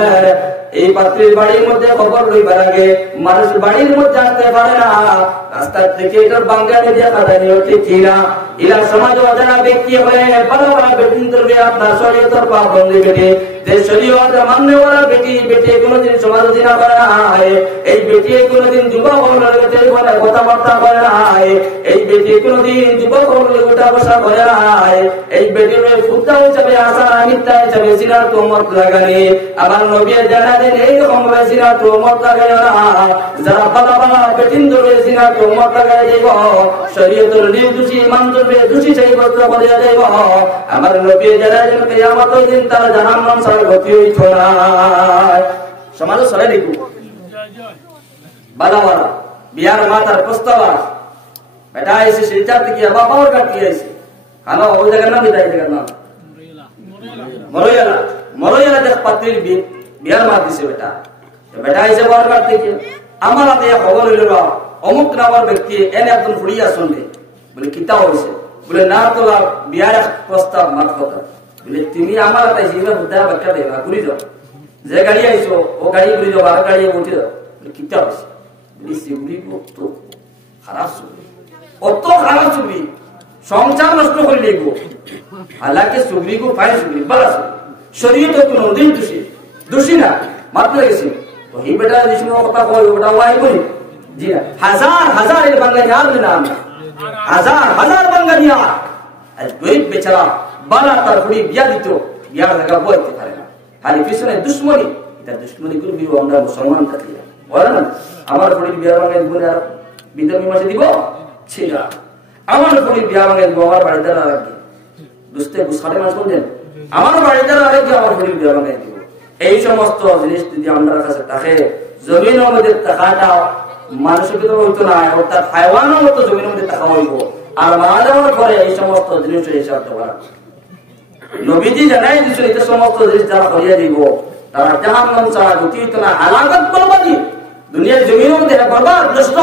এই পাত্রীর বাড়ির মধ্যে খবর লইবার আগে মানুষ বাড়ির মধ্যে আসতে পারে না রাস্তা থেকে এটার বাঙ্গালি দিয়া কথা নিয়ে ঠিক না ইলা সমাজ অজানা ব্যক্তি হয়ে বড় বড় বেটিন ধরবে আপনার শরীয়তের পাবন্দি বেটি যে শরীয়ত মাননেওয়ালা বেটি বেটি কোনোদিন সমাজ দিনা করে না এই বেটি কোনোদিন যুবক বলে কথাবার্তা করে না এই বেটি কোনোদিন যুবক বলে উঠা বসা করে না এই বেটির ফুটা হিসাবে আসা মিথ্যা হিসাবে সিনার তোমত লাগানি আমার নবী জানা দেন এইরকম ভাবে সিনার তোমত লাগাই না যারা বাবা বাবা বেটিন ধরে সিনার তোমত লাগাই দিব শরীয়তের নির্দোষী ইমান ধরবে দোষী সেই বস্ত্র বলিয়া যাইব আমার নবী জানা দেন কিয়ামতের দিন তারা জাহান্নাম ছাড়া গতি হইতো না সমাজ চলে দেখো বালা বালা বিয়ার মাতার প্রস্তাব বেটা এসে শিলচার থেকে বাবার কাটি আইছে খানা ওই জায়গার নাম দিতে জায়গার নাম মরইয়ালা দেখ পাত্রীর বিয়ার মাত দিছে বেটা বেটা এসে বাবার কাট থেকে আমার হাতে খবর হইল অমুক নামের ব্যক্তি এনে একজন ফুড়িয়া শুনলে বলে কিতা হয়েছে বলে না তোলা বিয়ার প্রস্তাব মাত কথা বলে তুমি আমার হাতে হিসেবে বুদ্ধা বাচ্চা দেবা ঘুরি যাও যে গাড়ি আইছো ও গাড়ি ঘুরি যাও আর গাড়ি উঠে যাও বলে কিতা হয়েছে সেগুলি তো খারাপ ছবি অত খারাপ ছবি সংসার নষ্ট করে লিখব হালাকে ছবি কো পাই ছবি বালা ছবি শরীয়ত কোনো দিন দোষী না মাত্র গেছে তো এই বেটা জিসমো কথা কই ওটা ওয়াই বলি জি না হাজার এর বাঙালি আর না হাজার বাঙালি আর গরিব বেচারা বালা তার ফুড়ি বিয়া দিত বিয়ার জায়গা বইতে পারে না খালি পিছনে দুশ্মনী এটা দুশ্মনী করবি আমরা মুসলমান থাকি বলে না আমার ফুড়ির বিয়া বাঙালি বলে আর বিধর্মী মাসে দিব ছিল আমার ফুড়ির বিয়া বাঙালি দিব আমার বাড়িতে রাখবে বুঝতে বুঝতে মানুষ বলছেন আমার বাড়িতে রাখবে আমার ফুড়ির বিয়া বাঙালি দিব এই সমস্ত জিনিস যদি আমরা কাছে থাকে জমিনের মধ্যে টাকাটা মানুষের ভিতরে হইতো না অর্থাৎ হাইওয়ানের মতো জমিনের মধ্যে টাকা হইব আর মারা যাওয়ার পরে এই সমস্ত জিনিসের হিসাব দেওয়া নবীজি জানাই দিয়েছেন এটা সমস্ত জিনিস যারা করিয়া দিব তারা জাহান্নাম ছাড়া গতি হইতো না হালাকত বরবাদি দুনিয়ার জমিনের মধ্যে বরবাদ নষ্ট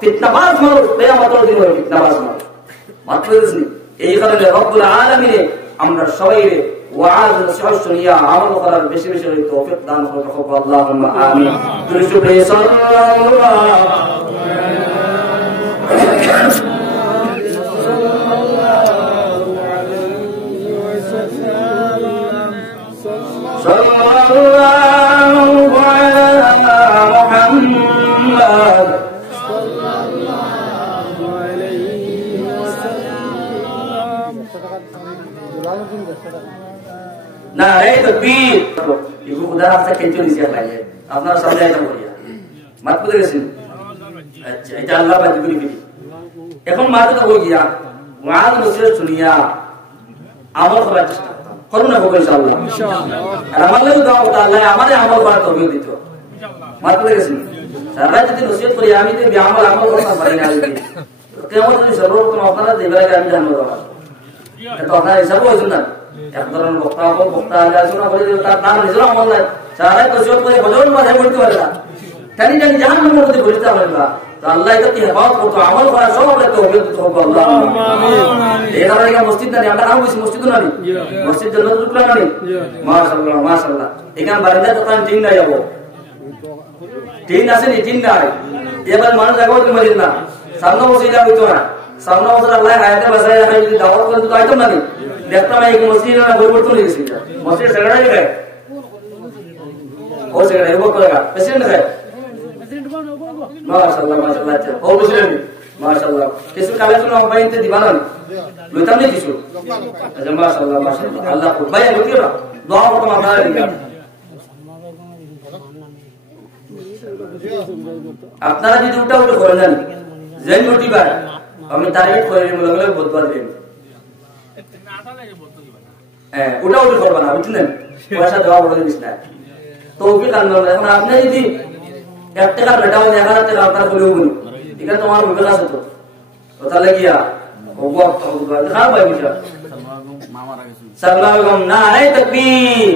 ফিতনাবাজ মানুষ কিয়ামতের দিন হবে ফিতনাবাজ মানুষ মাত্র এই কারণে রব্বুল আলামিন আমরা সবাই ওয়াজ নসিহত শুনিয়া আমল করার বেশি বেশি তৌফিক দান করুন আল্লাহুম্মা আমিন দুরূদ sallallahu ala muhammad না এই তো বীর ইগো খুদা রাস্তা কেটে নিছে লাগে আপনারা সামনে আইতা বলিয়া মাত বুঝে গেছেন আচ্ছা এটা আল্লাহ বাজি করি এখন মাত তো হই গিয়া ওয়াজ নসিহত শুনিয়া আমল করার চেষ্টা করুন না ইনশাআল্লাহ আর আমাদের দাও আল্লাহ আমাদের আমল করার তৌফিক দিত মাত বুঝে গেছেন সারা যদি নসিহত করি আমি তো আমল করতে পারি না কেমন যদি সর্বপ্রথম আপনারা দেবারে আমি জানবো এটা আপনারা হিসাব হইছেন না এক ধরনের বক্তা আলোচনা করে তার নিজের আমল নাই সারা নসিহত করে বদল মাঝে বলতে পারে না তাই জানি জাহান্নামের মধ্যে বলতে পারে না তো আল্লাহ এটা কি হেফাজত করতে আমল করা সব আমরা তৌফিক দিতে হবে আল্লাহুম্মা আমিন এই কারণে মসজিদ না আমরা নাম বেশি মসজিদ না মসজিদ জান্নাতুল টুকরা না মাশাআল্লাহ মাশাআল্লাহ এখানে বারিন্দা দোকান টিন নাই যাবো টিন আছে নি টিন নাই এবার মানুষ জায়গা তো মসজিদ না সামনে মসজিদ হইতো না সামনে মসজিদ আল্লাহ আয়াতে বাসায় রাখা যদি দাওয়াত করে তো আইতো না দেখতাম এই মসজিদ না পরিবর্তন হয়ে গেছে মসজিদ সেক্রেটারি কে ও সেক্রেটারি ও করেগা প্রেসিডেন্ট কে মাশাআল্লাহ মাশাআল্লাহ ও প্রেসিডেন্ট মাশাআল্লাহ কিছু কালে তো মোবাইলতে দিবানা লইতাম নি কিছু আচ্ছা মাশাআল্লাহ মাশাআল্লাহ আল্লাহ কো ভাই লইও না দোয়া করতে আপনারা দিবেন আপনারা যদি উঠা উঠে করে নেন যেন মোটিভার আমি টার্গেট করে লাগলে বলতে দিন হ্যাঁ উঠা উঠে করবা না বুঝলেন পয়সা দেওয়া বলে দিস না তৌফিক আল্লাহ এখন আপনি যদি 1 টাকা বেটাও 1000 টাকা আপনার বলে বলুন এখানে তোমার বিবেক আছে তো তাহলে গিয়া ওগো খারাপ হয় বুঝা সাল্লাল্লাহু আলাইহি ওয়া সাল্লাম নারে তাকবীর